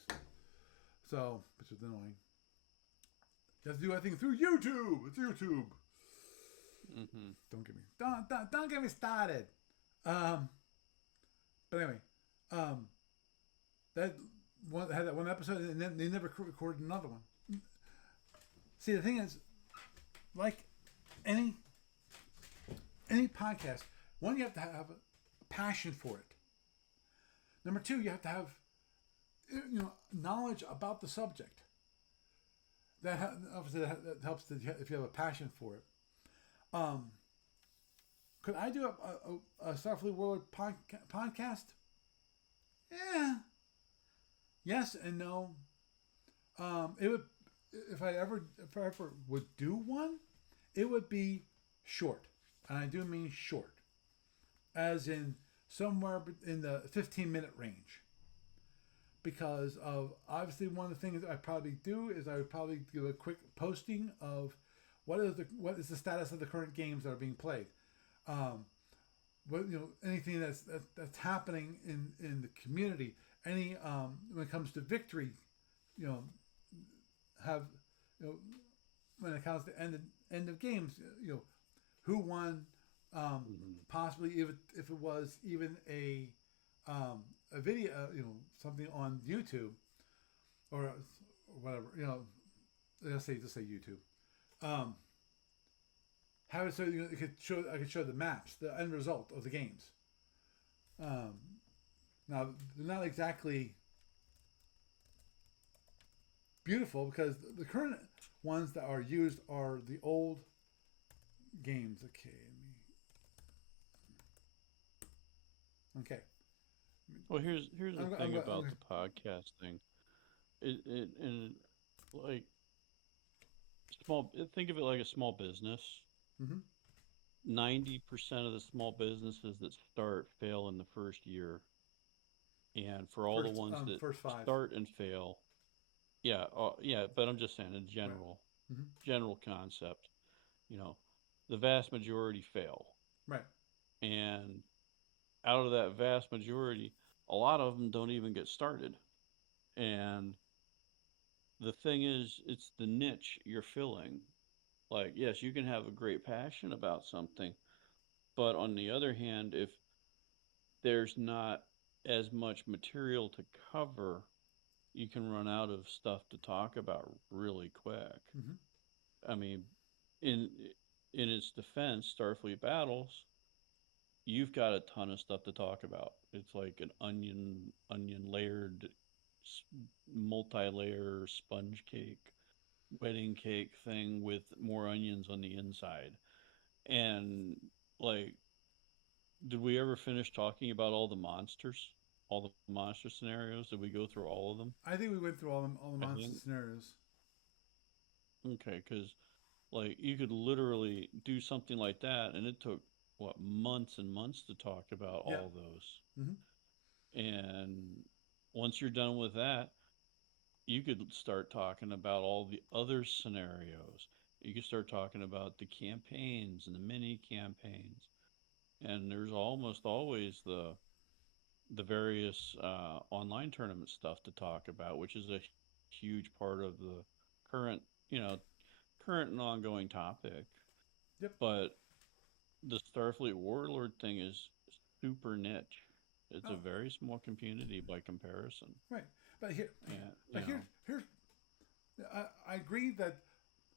So, which is annoying. You have to do everything through YouTube. It's YouTube. Mm-hmm. Don't get me started. But anyway, that one had that one episode, and then they never recorded another one. See, the thing is, like any podcast, one, you have to have a passion for it. Number two, you have to have knowledge about the subject. Obviously that helps if you have a passion for it. Could I do a Starfleet World podcast? Yeah. Yes and no. It would if I ever would do one, it would be short, and I do mean short, as in somewhere in the 15-minute range. Because of obviously one of the things I probably do is I would probably do a quick posting of what is the status of the current games that are being played. Anything that's happening in the community. Any when it comes to victory, have when it comes to end of games, who won, possibly if it was even a video, something on YouTube or whatever, just say YouTube. Have it so it could show. I could show the maps, the end result of the games. Now they're not exactly beautiful because the current ones that are used are the old games. Okay, Okay. Well, here's the thing I'm about the podcasting. It and like small. Think of it like a small business. mm-hmm. 90% of the small businesses that start fail in the first year, and for all the ones that First five. start and fail, yeah, yeah. But I'm just saying in Right. general, Mm-hmm. general concept. You know, the vast majority fail, Right. and out of that vast majority, a lot of them don't even get started. And the thing is, it's the niche you're filling. Like, yes, you can have a great passion about something, but on the other hand, if there's not as much material to cover, you can run out of stuff to talk about really quick. Mm-hmm. I mean, in in its defense, Starfleet Battles, you've got a ton of stuff to talk about. It's like an onion layered, multi-layer sponge cake, wedding cake thing with more onions on the inside. And like, did we ever finish talking about all the monsters, all the monster scenarios? Did we go through all of them? I think we went through all the I monster think scenarios. okay, because like you could literally do something like that, and it took what months and months to talk about Yeah. all those. Mm-hmm. And once you're done with that, you could start talking about all the other scenarios. You could start talking about the campaigns and the mini campaigns. And there's almost always the various online tournament stuff to talk about, which is a huge part of the current, you know, current and ongoing topic. Yep. But the Starfleet Warlord thing is super niche. It's a Oh, very small community by comparison. right. But here, And, you but know, here's. I agree that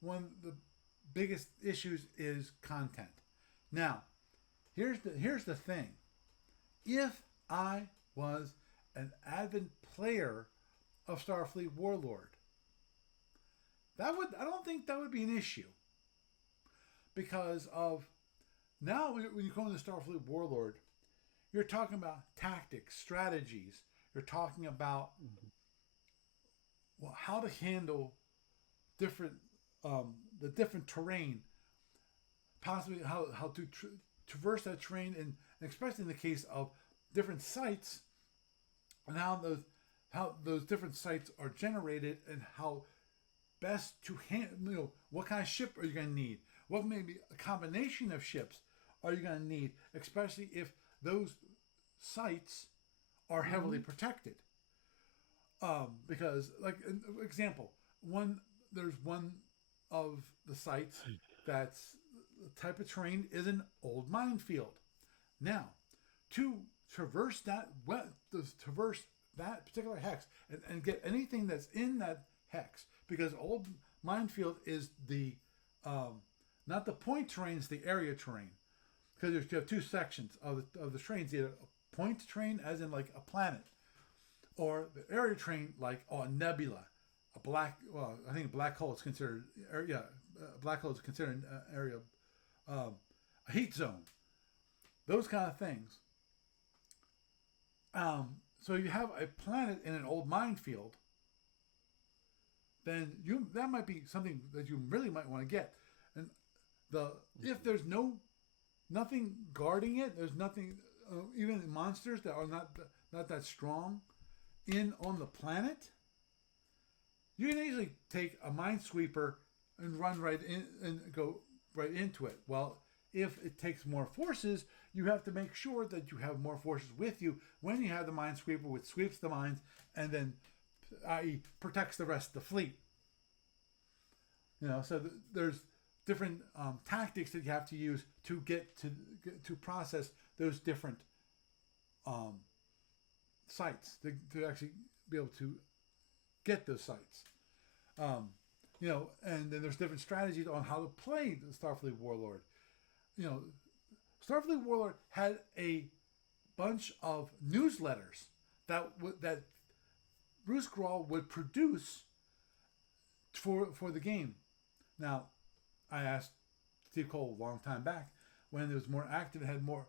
one of the biggest issues is content. Now, here's the thing. If I was an avid player of Starfleet Warlord, I don't think that would be an issue because of now when you come into Starfleet Warlord, you're talking about tactics, strategies. You're talking about well, how to handle different the different terrain, possibly how to traverse that terrain, and especially in the case of different sites, and how those different sites are generated, and how best to handle. What kind of ship are you going to need? What maybe a combination of ships are you going to need, especially if those sites are heavily mm-hmm. protected. Because, like, an example, there's one of the sites that's the type of terrain is an old minefield. Now, to traverse traverse that particular hex and get anything that's in that hex, because old minefield is the not the point terrain, it's the area terrain. Because you have two sections of the terrains, either a point terrain, as in like a planet, or the area terrain, like a nebula, a black. Well, I think a black hole is considered. Yeah, a black hole is considered an area, um, a heat zone. Those kind of things. So you have a planet in an old minefield, then you that might be something that you really might want to get. And the if there's nothing guarding it, there's nothing, even monsters that are not that strong in on the planet. You can easily take a minesweeper and run right in and go right into it. Well, if it takes more forces, you have to make sure that you have more forces with you when you have the minesweeper, which sweeps the mines and then, i.e., protects the rest of the fleet. So there's different tactics that you have to use to to process those different um, sites to actually be able to get those sites. Um, and then there's different strategies on how to play the Starfleet Warlord. You know, Starfleet Warlord had a bunch of newsletters that Bruce Grawl would produce for the game. Now, I asked Steve Cole a long time back when it was more active, had more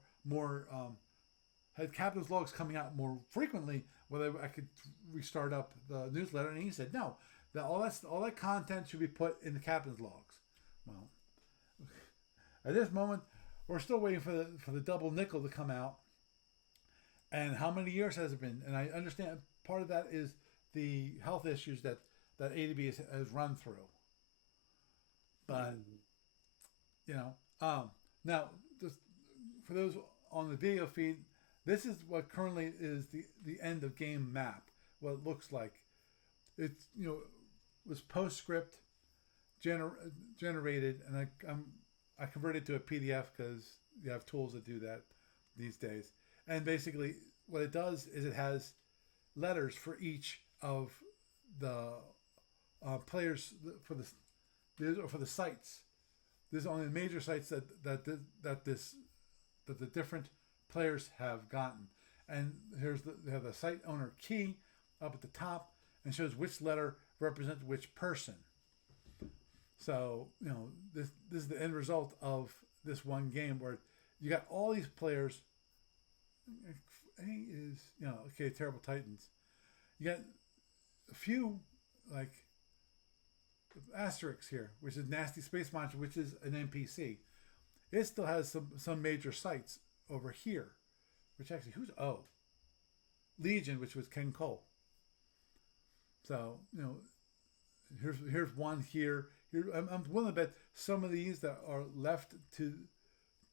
had captain's logs coming out more frequently, whether I could restart up the newsletter. And he said no, that all that content should be put in the captain's logs. Well, at this moment, we're still waiting for the double nickel to come out. And how many years has it been? And I understand part of that is the health issues that ADB has run through. But you know, now just for those on the video feed, this is what currently is the end of game map. What it looks like. It's was PostScript generated, and I converted to a PDF because you have tools that do that these days. And basically, what it does is it has letters for each of the players for the sites. There's only the major sites that the different players have gotten. And they have the site owner key up at the top and shows which letter represents which person. So this is the end result of this one game where you got all these players. He is okay. Terrible Titans. You got a few like asterisks here, which is Nasty Space Monster, which is an NPC. It still has some major sites over here, which actually who's Legion, which was Ken Cole. So here's one here. Here I'm willing to bet some of these that are left to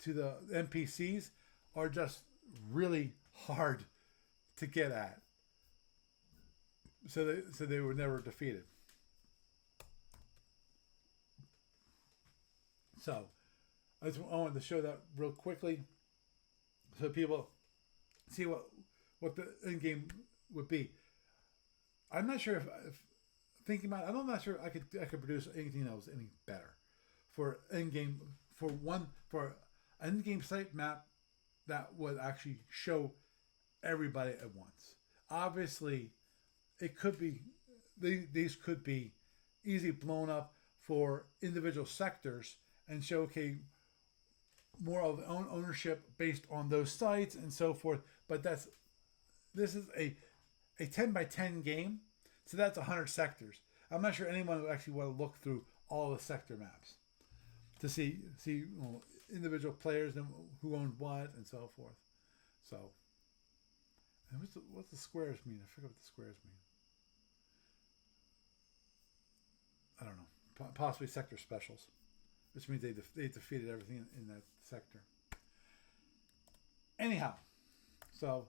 the NPCs are just really hard to get at. So they were never defeated. So I wanted to show that real quickly so people see what the end game would be. I'm not sure if thinking about it, I'm not sure I could produce anything that was any better for end game for end game site map that would actually show everybody at once. Obviously, it could be these could be easily blown up for individual sectors and show more of ownership based on those sites and so forth. But this is a 10 by 10 game, so that's 100 sectors. I'm not sure anyone would actually want to look through all the sector maps to see individual players and who owned what and so forth. So, and what's the squares mean? I forget what the squares mean. I don't know. Possibly sector specials, which means they defeated everything in that sector. Anyhow, so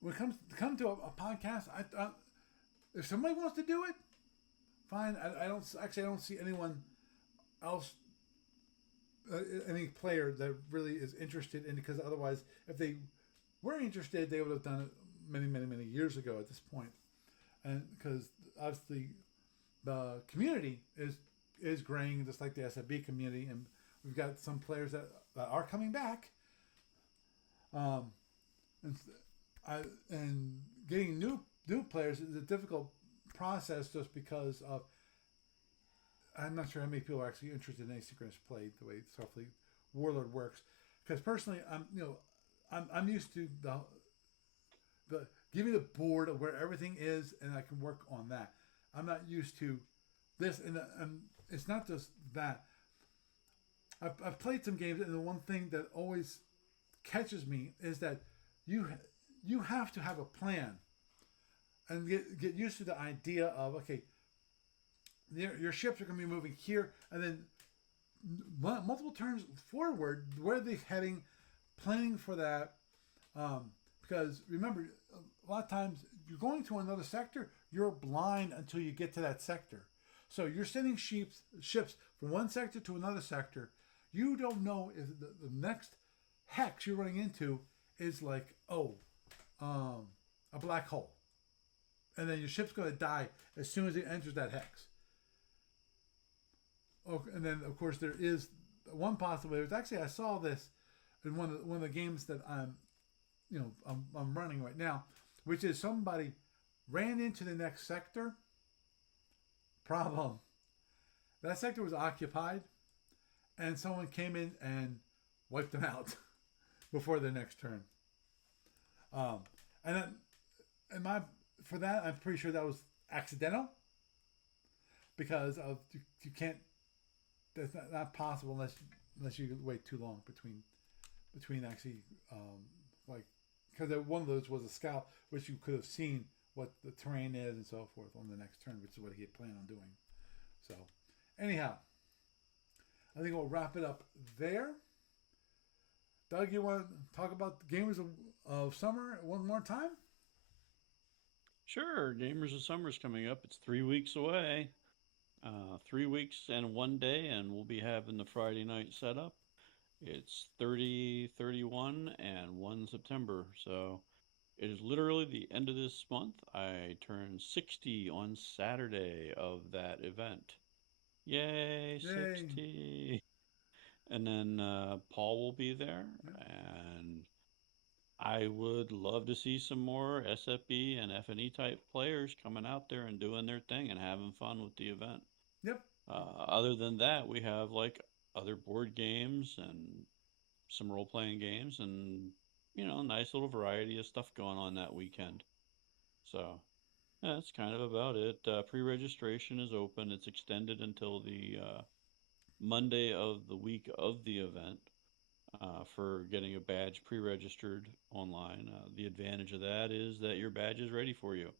when it comes to a podcast, if somebody wants to do it, fine. I don't see anyone else, any player that really is interested in it, because otherwise, if they were interested, they would have done it many years ago at this point. And because obviously the community is growing just like the SFB community, and we've got some players that are coming back. And getting new players is a difficult process just because of I'm not sure how many people are actually interested in asynchronous play the way softly Warlord works. Because personally, I'm used to the give me the board of where everything is and I can work on that. I'm not used to this, and it's not just that. I've played some games, and the one thing that always catches me is that you have to have a plan and get used to the idea of your ships are going to be moving here, and then multiple turns forward. Where are they heading? Planning for that, because remember, a lot of times you're going to another sector. You're blind until you get to that sector. So you're sending ships from one sector to another sector. You don't know if the next hex you're running into is like a black hole, and then your ship's going to die as soon as it enters that hex. Oh, and then of course there is one possibility. Actually, I saw this in one of the games that I'm running right now, which is somebody ran into the next sector. Problem. That sector was occupied, and someone came in and wiped them out. before their next turn. Um, and then, for that, I'm pretty sure that was accidental because of you can't. That's not possible unless you wait too long between actually like because one of those was a scout, which you could have seen what the terrain is and so forth on the next turn, which is what he had planned on doing. So, anyhow, I think we'll wrap it up there. Doug, you want to talk about the Gamers of Summer one more time? Sure, Gamers of Summer's coming up. It's 3 weeks away. 3 weeks and 1 day, and we'll be having the Friday night setup. It's 30, 31, and 1 September. So it is literally the end of this month. I turn 60 on Saturday of that event. Yay, Yay! 60. And then Paul will be there. Yep. And I would love to see some more SFB and FNE type players coming out there and doing their thing and having fun with the event. Yep. Other than that, we have like other board games and some role playing games and, nice little variety of stuff going on that weekend. So, yeah, that's kind of about it. Pre registration is open, it's extended until the Monday of the week of the event. For getting a badge pre-registered online. The advantage of that is that your badge is ready for you.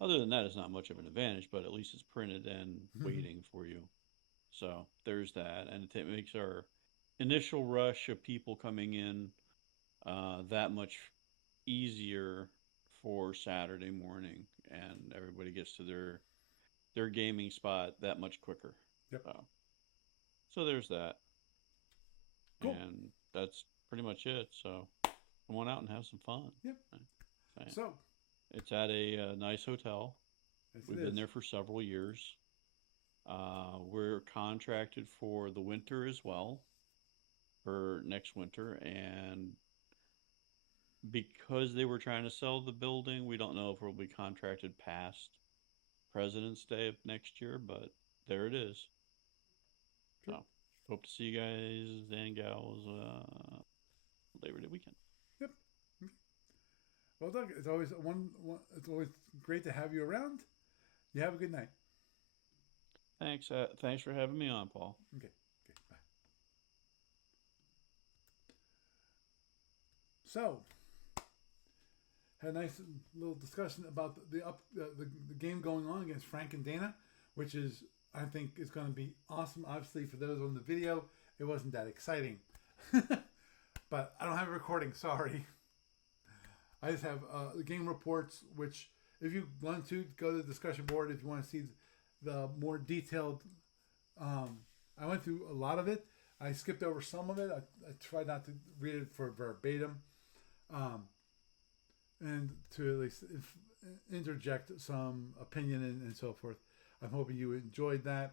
Other than that, it's not much of an advantage, but at least it's printed and waiting for you. So there's that, and it makes our initial rush of people coming in that much easier for Saturday morning, and everybody gets to their gaming spot that much quicker. Yep. So there's that. Cool. And that's pretty much it. So come on out and have some fun. Yep. So it's at a nice hotel. yes, We've been there for several years. We're contracted for the winter as well, for next winter. And because they were trying to sell the building, we don't know if we'll be contracted past President's Day of next year, but there it is. Sure. So hope to see you guys and gals Labor Day weekend. Yep. Well, Doug, it's always it's always great to have you around. You have a good night. Thanks. Thanks for having me on, Paul. Okay. Bye. So, had a nice little discussion about the game going on against Frank and Dana, which is I think is going to be awesome. Obviously, for those on the video, it wasn't that exciting, but I don't have a recording. Sorry. I just have the game reports, which if you want to go to the discussion board, if you want to see the more detailed, I went through a lot of it. I skipped over some of it. I tried not to read it for verbatim, and to at least interject some opinion and so forth. I'm hoping you enjoyed that.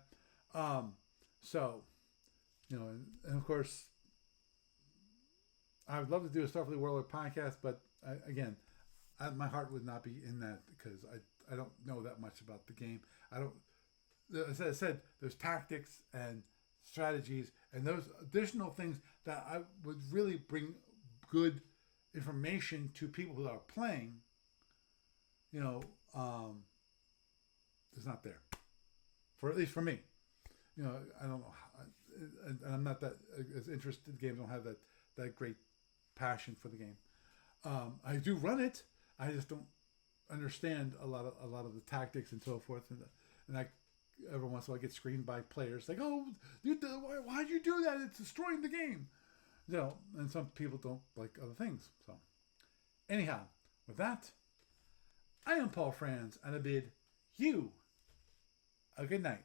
So, and of course, I would love to do a Starfleet Warlord podcast, but again, my heart would not be in that because I don't know that much about the game. I don't. As I said, there's tactics and strategies and those additional things that I would really bring good information to people who are playing. It's not there. At least for me. I don't know. And I'm not that as interested in games. I don't have that great passion for the game. I do run it. I just don't understand a lot of the tactics and so forth. And I every once in a while get screened by players like, "Oh, why'd you do that? It's destroying the game." And some people don't like other things. So, anyhow, with that, I am Paul Franz, and I bid you a good night.